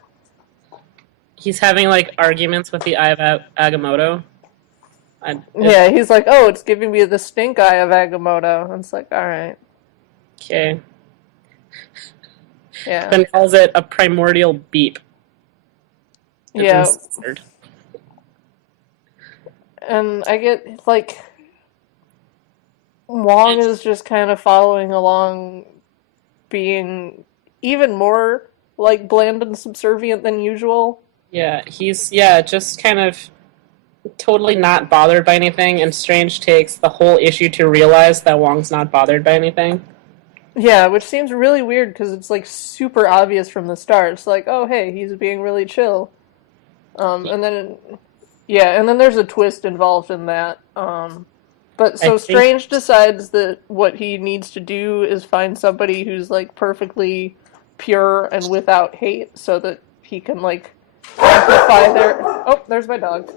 He's having, like, arguments with the Eye of Agamotto. Yeah, he's like, oh, it's giving me the stink eye of Agamotto. And it's like, alright. Okay. Yeah. Then calls it a primordial beep. Yeah. And I get, like, Wong is just kind of following along, being even more, like, bland and subservient than usual. Yeah, he's, just kind of totally not bothered by anything, and Strange takes the whole issue to realize that Wong's not bothered by anything. Yeah, which seems really weird because it's, like, super obvious from the start. It's like, oh, hey, he's being really chill. And then there's a twist involved in that. But so Strange decides that what he needs to do is find somebody who's, like, perfectly pure and without hate so that he can, like, amplify their... Oh, there's my dog.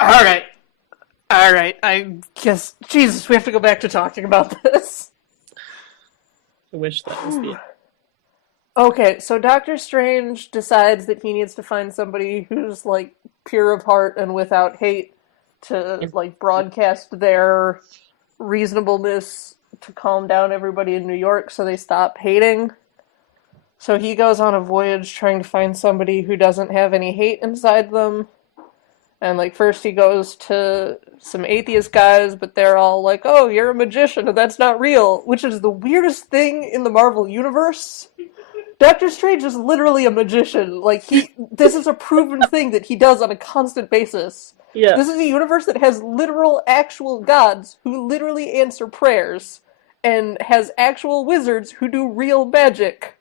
Alright, I guess... Jesus, we have to go back to talking about this. I wish that was the... Okay, so Doctor Strange decides that he needs to find somebody who's, like, pure of heart and without hate to, like, broadcast their reasonableness to calm down everybody in New York so they stop hating. So he goes on a voyage trying to find somebody who doesn't have any hate inside them. And, like, first he goes to some atheist guys, but they're all like, oh, you're a magician and that's not real, which is the weirdest thing in the Marvel Universe. Doctor Strange is literally a magician. Like, this is a proven thing that he does on a constant basis. Yeah. This is a universe that has literal, actual gods who literally answer prayers, and has actual wizards who do real magic.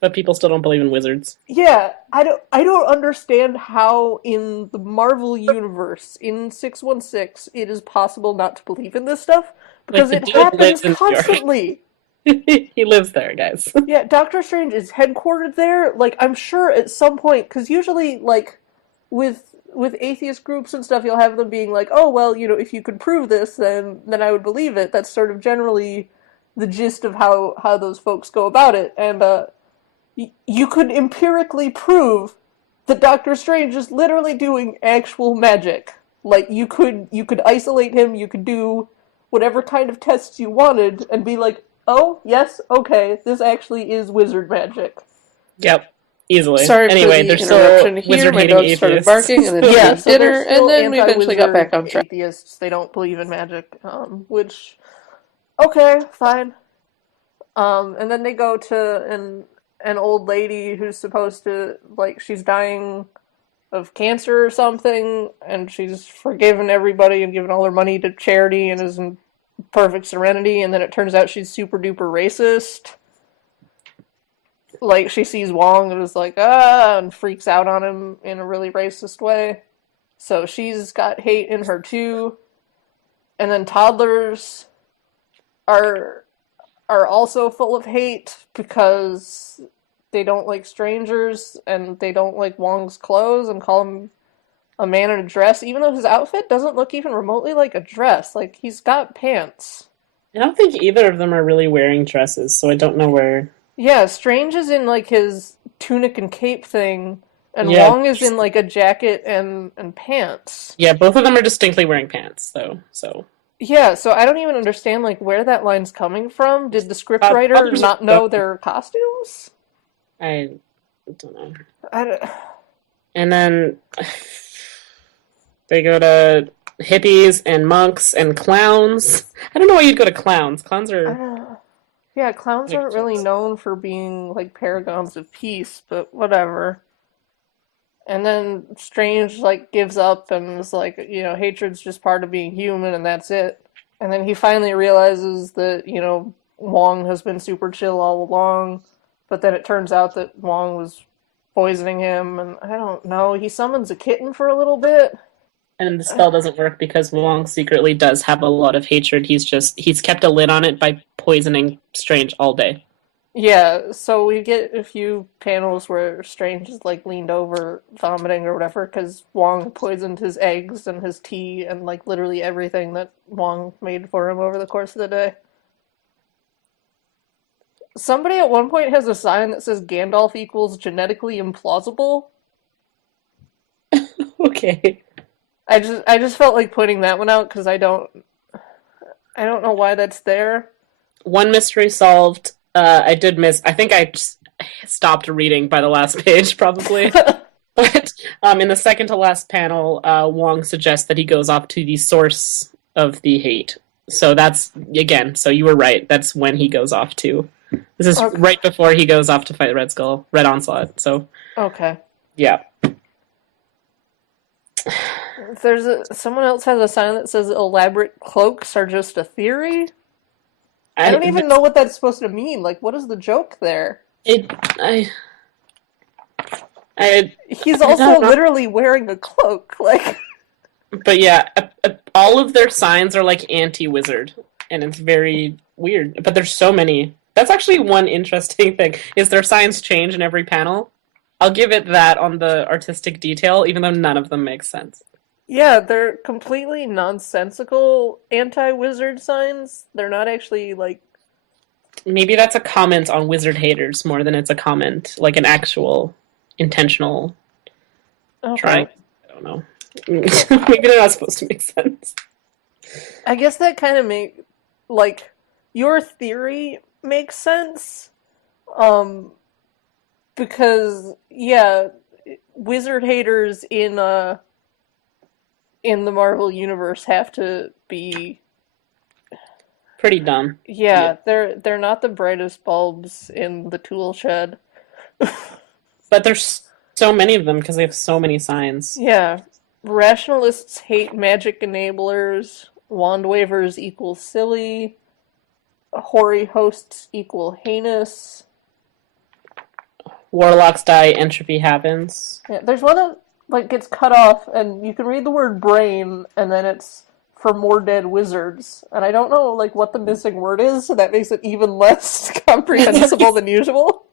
But people still don't believe in wizards. Yeah, I don't understand how in the Marvel Universe, in 616, it is possible not to believe in this stuff, because it happens constantly. He lives there, guys. Yeah, Doctor Strange is headquartered there. Like, I'm sure at some point, because usually, like, with with atheist groups and stuff, you'll have them being like, "Oh, well, if you could prove this, then I would believe it." That's sort of generally the gist of how those folks go about it. And you could empirically prove that Doctor Strange is literally doing actual magic. Like you could isolate him, you could do whatever kind of tests you wanted and be like, "Oh, yes, okay, this actually is wizard magic." Yep. Easily. Sorry Anyway, for they're the still interruption here. My wizard-hating dog started atheists. barking, and then we Yeah, ate so dinner, they're still and then we eventually got back on track. Atheists, they don't believe in magic, which, okay, fine. And then they go to an old lady who's supposed to, like, she's dying of cancer or something, and she's forgiven everybody and given all her money to charity and is in perfect serenity, and then it turns out she's super duper racist. Like, she sees Wong and is like, and freaks out on him in a really racist way. So she's got hate in her too. And then toddlers are also full of hate because they don't like strangers and they don't like Wong's clothes and call him a man in a dress, even though his outfit doesn't look even remotely like a dress. Like, he's got pants. I don't think either of them are really wearing dresses, so I don't know where... Yeah, Strange is in, like, his tunic and cape thing, and Yeah. Wong is in, like, a jacket and pants. Yeah, both of them are distinctly wearing pants, though, so... Yeah, so I don't even understand, like, where that line's coming from. Did the scriptwriter others- not know their costumes? I don't know. I don't... And then they go to hippies and monks and clowns. I don't know why you'd go to clowns. Clowns I are... don't... Yeah, clowns Like aren't really jokes. known for being, like, paragons of peace, but whatever. And then Strange, like, gives up and is like, hatred's just part of being human and that's it. And then he finally realizes that, Wong has been super chill all along, but then it turns out that Wong was poisoning him, and I don't know, he summons a kitten for a little bit. And the spell doesn't work because Wong secretly does have a lot of hatred. He's kept a lid on it by poisoning Strange all day. Yeah, so we get a few panels where Strange is, like, leaned over, vomiting or whatever, because Wong poisoned his eggs and his tea and, like, literally everything that Wong made for him over the course of the day. Somebody at one point has a sign that says Gandalf equals genetically implausible. Okay. I just felt like pointing that one out because I don't know why that's there. One mystery solved. I did miss... I think I just stopped reading by the last page, probably. But in the second to last panel, Wong suggests that he goes off to the source of the hate. So that's, again, so you were right. That's when he goes off to. This is Okay. right before he goes off to fight Red Onslaught. So, Okay. yeah. Someone else has a sign that says elaborate cloaks are just a theory. I don't even know what that's supposed to mean. Like, what is the joke there? He's also literally wearing a cloak. Like, but yeah, all of their signs are like anti-wizard, and it's very weird. But there's so many. That's actually one interesting thing, is their signs change in every panel. I'll give it that on the artistic detail, even though none of them make sense. yeah, they're completely nonsensical anti-wizard signs. They're not actually, like... Maybe that's a comment on wizard haters more than it's a comment, like an actual intentional trying. I don't know. Maybe they're not supposed to make sense. I guess that kind of like, your theory makes sense. Because, yeah, wizard haters in the Marvel Universe have to be... Pretty dumb. Yeah, they're not the brightest bulbs in the tool shed. But there's so many of them because they have so many signs. Yeah. Rationalists hate magic enablers. Wand wavers equal silly. Hoary hosts equal heinous. Warlocks die, entropy happens. Yeah, there's one that, like, gets cut off, and you can read the word brain, and then it's for more dead wizards. And I don't know, like, what the missing word is, so that makes it even less comprehensible than usual.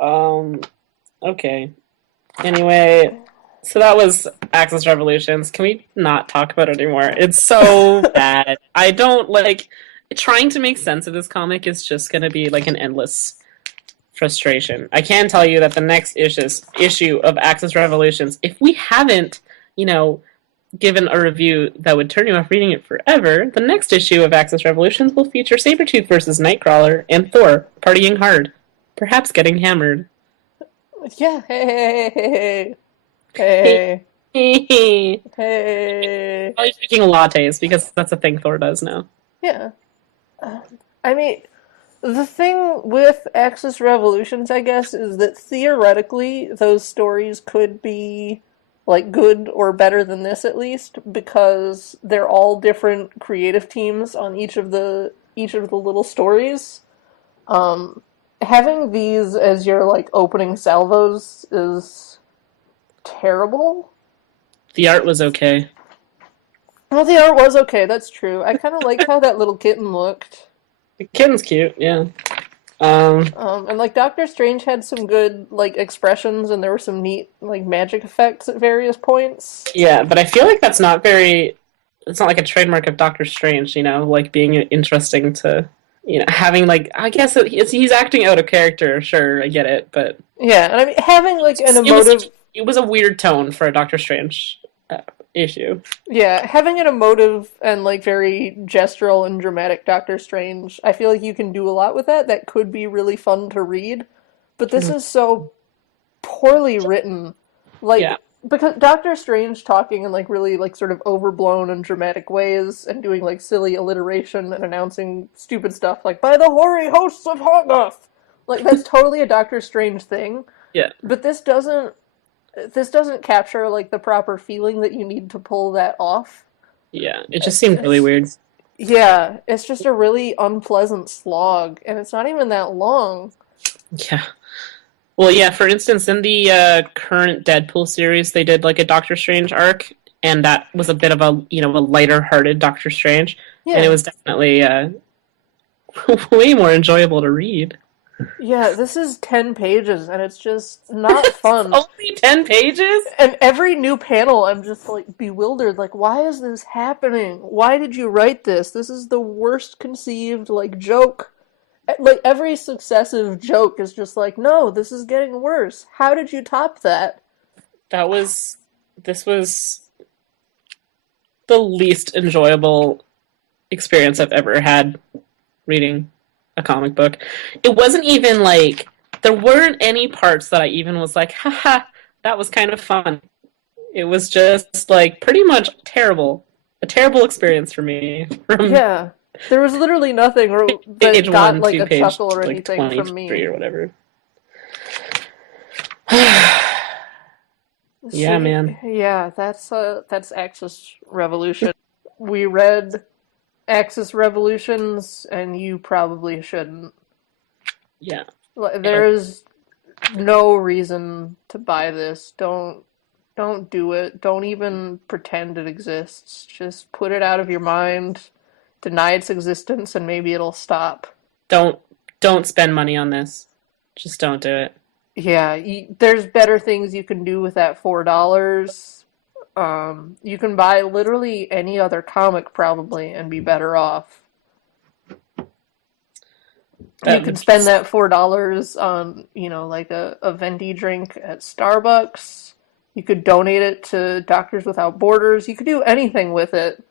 Okay. Anyway, So that was Axis Revolutions. Can we not talk about it anymore? It's so bad. I don't like trying to make sense of this comic is just going to be like an endless frustration. I can tell you that the next issue of Axis Revolutions, if we haven't, given a review that would turn you off reading it forever, the next issue of Axis Revolutions will feature Sabretooth versus Nightcrawler and Thor partying hard, perhaps getting hammered. Yeah, hey. Hey. Probably drinking lattes because that's a thing Thor does now. Yeah. I mean, the thing with Axis Revolutions, I guess, is that theoretically those stories could be like good or better than this at least, because they're all different creative teams on each of the little stories. Having these as your like opening salvos is terrible. The art was okay. Well, the art was okay, that's true. I kind of liked how that little kitten looked. The kitten's cute, yeah. And like Doctor Strange had some good like expressions, and there were some neat like magic effects at various points. Yeah, but I feel like that's not very. It's not like a trademark of Doctor Strange, like being interesting to, having like. I guess he's acting out of character. Sure, I get it, but yeah, and I mean having like an emotive. It was a weird tone for a Doctor Strange issue. Yeah, having an emotive and like very gestural and dramatic Doctor Strange, I feel like you can do a lot with that. That could be really fun to read, but this is so poorly written. Like, because Doctor Strange talking in like really like sort of overblown and dramatic ways and doing like silly alliteration and announcing stupid stuff like by the hoary hosts of Hogarth. Like that's totally a Doctor Strange thing. Yeah. But this doesn't capture like the proper feeling that you need to pull that off. Yeah, it just seemed really weird. Yeah, it's just a really unpleasant slog, and it's not even that long. Yeah. Well, yeah, for instance, in the current Deadpool series, they did like a Doctor Strange arc, and that was a bit of a, a lighter-hearted Doctor Strange, and it was definitely way more enjoyable to read. Yeah, this is 10 pages, and it's just not fun. Only 10 pages? And every new panel, I'm just, like, bewildered. Like, why is this happening? Why did you write this? This is the worst conceived, like, joke. Like, every successive joke is just like, no, this is getting worse. How did you top that? This was the least enjoyable experience I've ever had reading a comic book. It wasn't even like, there weren't any parts that I even was like, haha, that was kind of fun. It was just like pretty much terrible. A terrible experience for me. Yeah. There was literally nothing that got like a chuckle or like anything from me. Or whatever. Yeah, man. Yeah, that's Axis Revolution. We read Axis Revolutions, and you probably shouldn't. Yeah. There's no reason to buy this. Don't do it. Don't even pretend it exists. Just put it out of your mind, deny its existence, and maybe it'll stop. Don't spend money on this. Just don't do it. Yeah, there's better things you can do with that $4. You can buy literally any other comic probably and be better off. You could spend that $4 on, like a venti drink at Starbucks. You could donate it to Doctors Without Borders. You could do anything with it.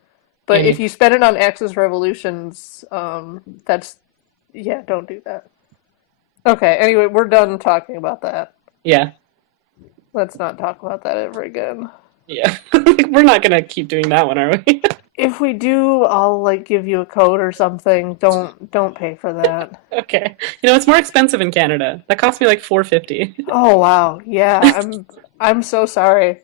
But if you spend it on Axis Revolutions, don't do that. Okay, anyway, we're done talking about that. Yeah. Let's not talk about that ever again. Yeah. We're not gonna keep doing that one, are we? If we do, I'll give you a code or something. Don't pay for that. Okay. It's more expensive in Canada. That cost me like $4.50. Oh wow. Yeah, I'm so sorry.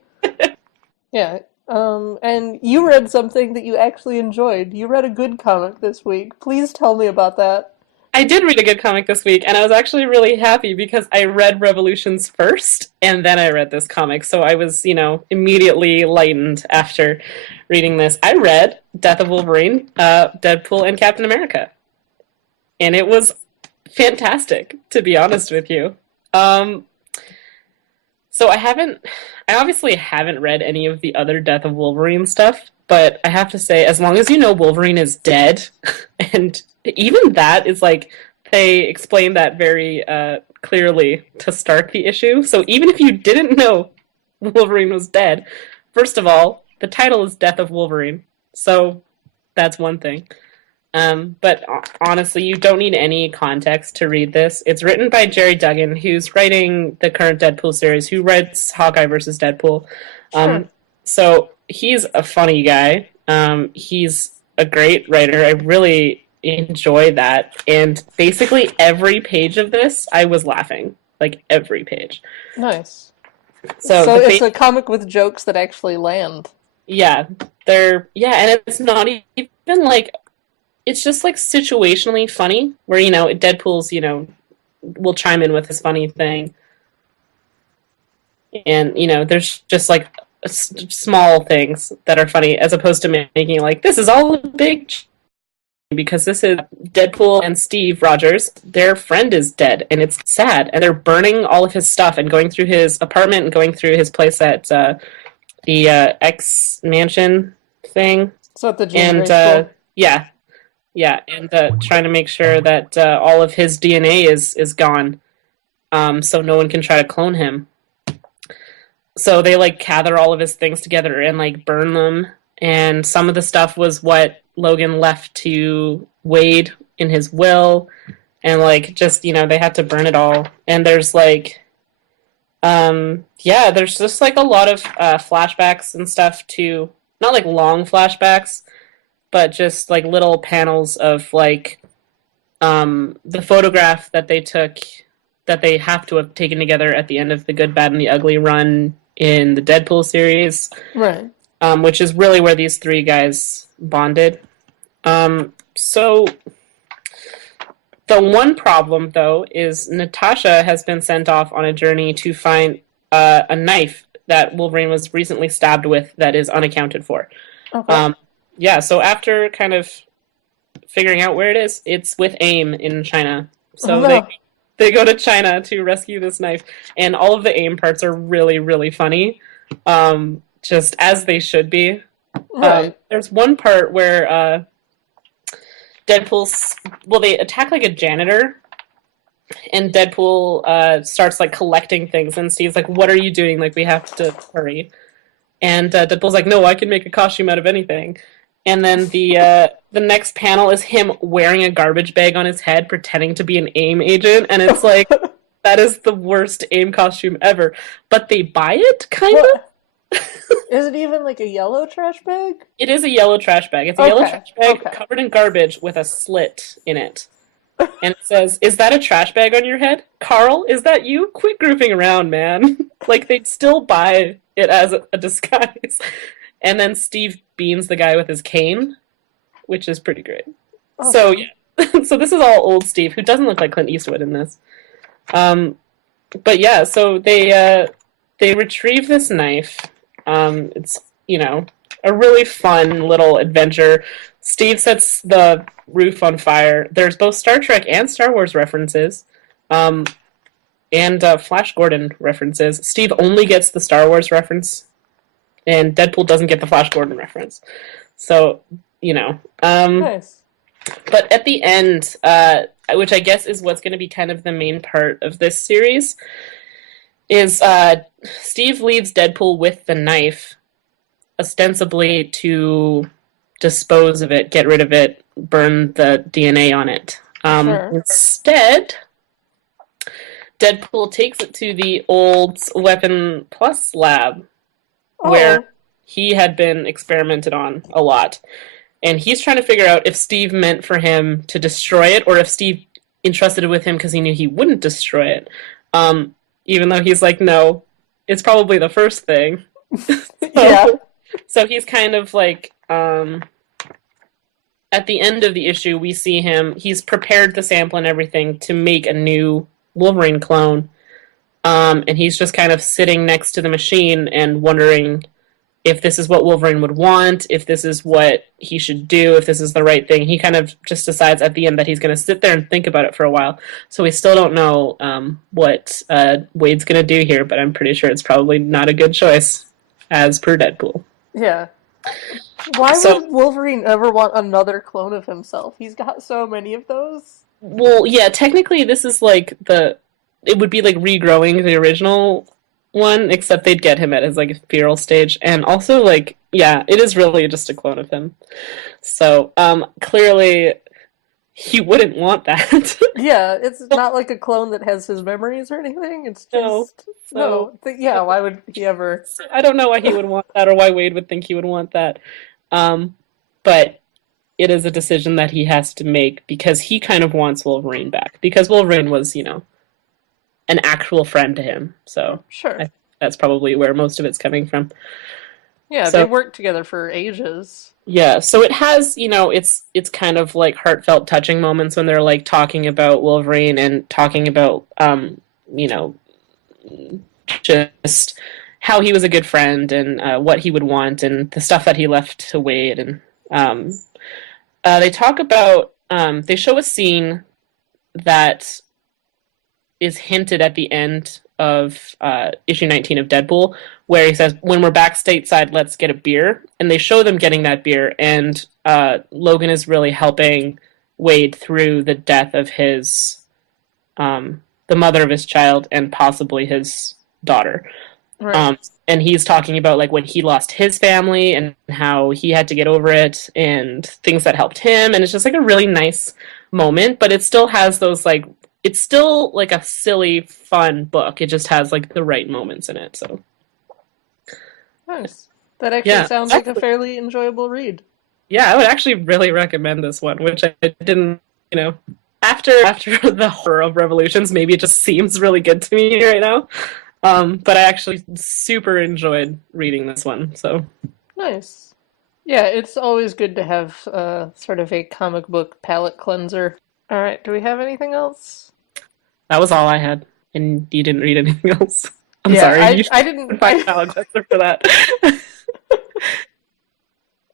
Yeah. And you read something that you actually enjoyed. You read a good comic this week. Please tell me about that. I did read a good comic this week, and I was actually really happy because I read Revolutions first, and then I read this comic, so I was, immediately lightened after reading this. I read Death of Wolverine, Deadpool, and Captain America, and it was fantastic, to be honest with you. So I obviously haven't read any of the other Death of Wolverine stuff, but I have to say, as long as you know Wolverine is dead, and even that is like, they explain that very clearly to start the issue. So even if you didn't know Wolverine was dead, first of all, the title is Death of Wolverine, so that's one thing. But honestly, you don't need any context to read this. It's written by Jerry Duggan, who's writing the current Deadpool series, who writes Hawkeye versus Deadpool. So he's a funny guy. He's a great writer. I really enjoy that. And basically every page of this, I was laughing. Like, every page. Nice. So it's a comic with jokes that actually land. Yeah. And it's not even like... It's just, like, situationally funny, where, Deadpool's, will chime in with his funny thing. And, there's just, like, small things that are funny, as opposed to making, like, this is all a big... Because this is Deadpool and Steve Rogers. Their friend is dead, and it's sad. And they're burning all of his stuff and going through his apartment and going through his place at the X Mansion thing. So at the gym. Yeah, and trying to make sure that all of his DNA is gone, so no one can try to clone him. So they, like, gather all of his things together and, like, burn them. And some of the stuff was what Logan left to Wade in his will. And, like, just, they had to burn it all. And there's, like, there's just, like, a lot of flashbacks and stuff, too. Not, like, long flashbacks, but just, like, little panels of, like, the photograph that they took, that they have to have taken together at the end of the Good, Bad, and the Ugly run in the Deadpool series. Right. Which is really where these three guys bonded. So the one problem, though, is Natasha has been sent off on a journey to find a knife that Wolverine was recently stabbed with that is unaccounted for. Okay. So after kind of figuring out where it is, it's with AIM in China. So they go to China to rescue this knife, and all of the AIM parts are really, really funny, just as they should be. Right. There's one part where they attack, like, a janitor, and Deadpool starts, like, collecting things, and Steve's like, what are you doing? Like, we have to hurry. And Deadpool's like, no, I can make a costume out of anything. And then the next panel is him wearing a garbage bag on his head, pretending to be an AIM agent, and it's like, that is the worst AIM costume ever. But they buy it, kind of? Is it even, like, a yellow trash bag? It is a yellow trash bag. It's a yellow trash bag covered in garbage with a slit in it. And it says, is that a trash bag on your head? Carl, is that you? Quit goofing around, man. Like, they'd still buy it as a disguise. And then Steve beams the guy with his cane, which is pretty great. Okay. So, yeah. So this is all old Steve, who doesn't look like Clint Eastwood in this. But yeah, so they retrieve this knife. It's, a really fun little adventure. Steve sets the roof on fire. There's both Star Trek and Star Wars references, and Flash Gordon references. Steve only gets the Star Wars reference, and Deadpool doesn't get the Flash Gordon reference. So, Nice. But at the end, which I guess is what's going to be kind of the main part of this series, is Steve leaves Deadpool with the knife, ostensibly to dispose of it, get rid of it, burn the DNA on it. Sure. Instead, Deadpool takes it to the old Weapon Plus lab, where he had been experimented on a lot. And he's trying to figure out if Steve meant for him to destroy it, or if Steve entrusted it with him because he knew he wouldn't destroy it. Even though he's like, no, it's probably the first thing. So he's kind of like, at the end of the issue, we see him, he's prepared the sample and everything to make a new Wolverine clone. And he's just kind of sitting next to the machine and wondering if this is what Wolverine would want, if this is what he should do, if this is the right thing. He kind of just decides at the end that he's going to sit there and think about it for a while. So we still don't know what Wade's going to do here, but I'm pretty sure it's probably not a good choice, as per Deadpool. Yeah. Why would Wolverine ever want another clone of himself? He's got so many of those. Well, yeah, technically this is like it would be like regrowing the original one, except they'd get him at his like feral stage, and also like, yeah, it is really just a clone of him. So clearly he wouldn't want that. Yeah, it's not like a clone that has his memories or anything. It's just yeah. Why would he ever? I don't know why he would want that, or why Wade would think he would want that. But it is a decision that he has to make because he kind of wants Wolverine back, because Wolverine was, an actual friend to him. So sure, I think that's probably where most of it's coming from. Yeah, so, they worked together for ages. Yeah, so it has, it's kind of like heartfelt, touching moments when they're like talking about Wolverine and talking about, just how he was a good friend and what he would want and the stuff that he left to Wade. And they talk about, they show a scene that is hinted at the end of issue 19 of Deadpool, where he says, when we're back stateside, let's get a beer. And they show them getting that beer, and Logan is really helping Wade through the death of his, the mother of his child, and possibly his daughter. Right. And he's talking about like when he lost his family and how he had to get over it and things that helped him. And it's just like a really nice moment, but it still has those like, it's still like a silly, fun book. It just has like the right moments in it. So nice. That actually sounds like a fairly enjoyable read. Yeah, I would actually really recommend this one, which I didn't, after the horror of Revolutions, maybe it just seems really good to me right now. But I actually super enjoyed reading this one. So nice. Yeah, it's always good to have sort of a comic book palate cleanser. All right, do we have anything else? That was all I had, and you didn't read anything else. I'm yeah, sorry. I didn't find palate cleanser for that.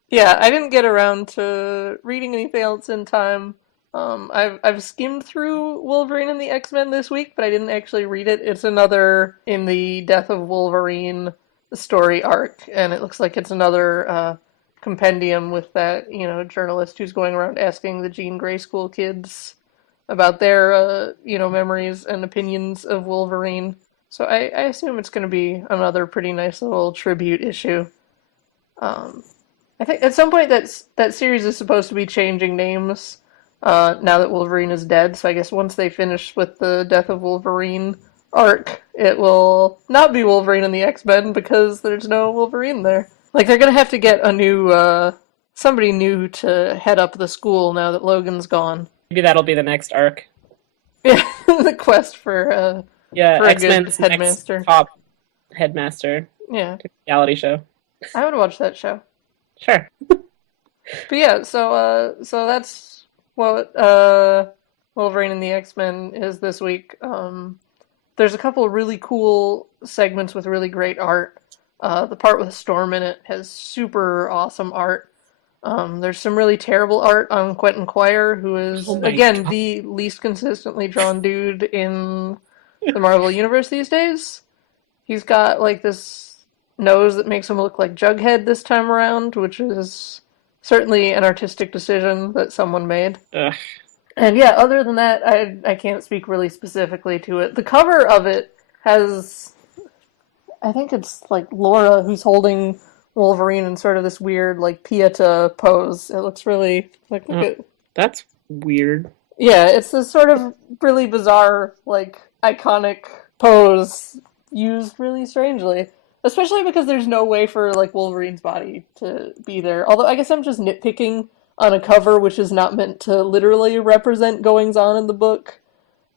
Yeah, I didn't get around to reading anything else in time. I've skimmed through Wolverine and the X-Men this week, but I didn't actually read it. It's another in the Death of Wolverine story arc, and it looks like it's another compendium with that, journalist who's going around asking the Jean Grey School kids about their, memories and opinions of Wolverine. So I assume it's going to be another pretty nice little tribute issue. I think at some point that series is supposed to be changing names now that Wolverine is dead. So I guess once they finish with the Death of Wolverine arc, it will not be Wolverine and the X-Men because there's no Wolverine there. Like, they're going to have to get a new, somebody new to head up the school now that Logan's gone. Maybe that'll be the next arc. Yeah, the quest for X-Men's headmaster. Next top headmaster. Yeah. Reality show. I would watch that show. Sure. But yeah, so that's what Wolverine and the X-Men is this week. There's a couple of really cool segments with really great art. The part with Storm in it has super awesome art. There's some really terrible art on Quentin Quire, who is, again, the least consistently drawn dude in the Marvel Universe these days. He's got, like, this nose that makes him look like Jughead this time around, which is certainly an artistic decision that someone made. Ugh. And yeah, other than that, I can't speak really specifically to it. The cover of it has, I think it's, like, Laura who's holding Wolverine in sort of this weird, like, Pieta pose. It looks really, like, that's weird. Yeah, it's this sort of really bizarre, like, iconic pose used really strangely. Especially because there's no way for, like, Wolverine's body to be there. Although, I guess I'm just nitpicking on a cover which is not meant to literally represent goings-on in the book.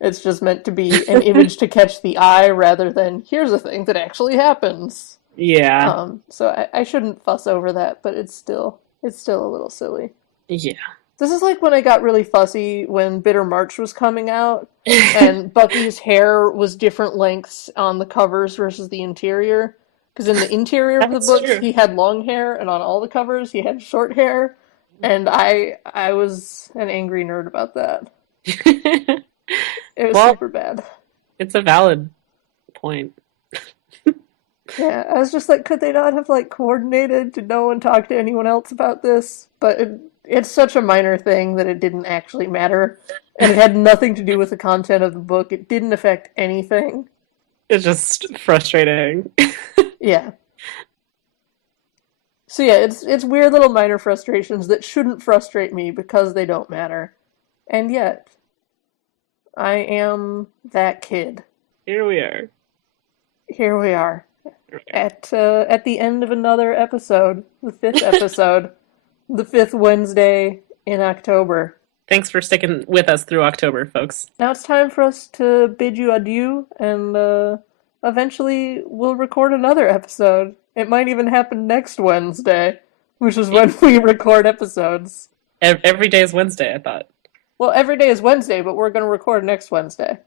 It's just meant to be an image to catch the eye rather than, here's a thing that actually happens. Yeah. So I shouldn't fuss over that, but it's still a little silly. Yeah. This is like when I got really fussy when Bitter March was coming out, and Bucky's hair was different lengths on the covers versus the interior. Because in the interior of the That's books, true. he had long hair, and on all the covers, he had short hair. And I was an angry nerd about that. It was Well, super bad. it's a valid point. Yeah, I was just like, could they not have like coordinated? Did no one talk to anyone else about this? But it's such a minor thing that it didn't actually matter, and it had nothing to do with the content of the book. It didn't affect anything. It's just frustrating. Yeah. So yeah, it's weird little minor frustrations that shouldn't frustrate me because they don't matter. And yet, I am that kid. Here we are. Here we are Here we at the end of another episode, the fifth episode, the fifth Wednesday in October. Thanks for sticking with us through October, folks. Now it's time for us to bid you adieu, and eventually we'll record another episode. It might even happen next Wednesday, which is when we record episodes. Every day is Wednesday, I thought. Well, every day is Wednesday, but we're going to record next Wednesday.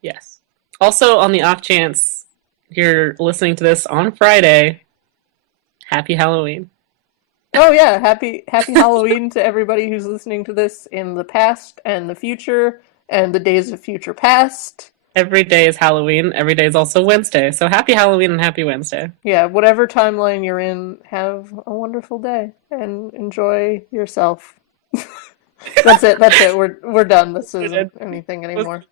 Yes. Also, on the off chance you're listening to this on Friday, happy Halloween. Oh yeah, happy Halloween to everybody who's listening to this in the past and the future and the days of future past. Every day is Halloween. Every day is also Wednesday. So happy Halloween and happy Wednesday. Yeah, whatever timeline you're in, have a wonderful day and enjoy yourself. That's it. We're done. This isn't anything anymore.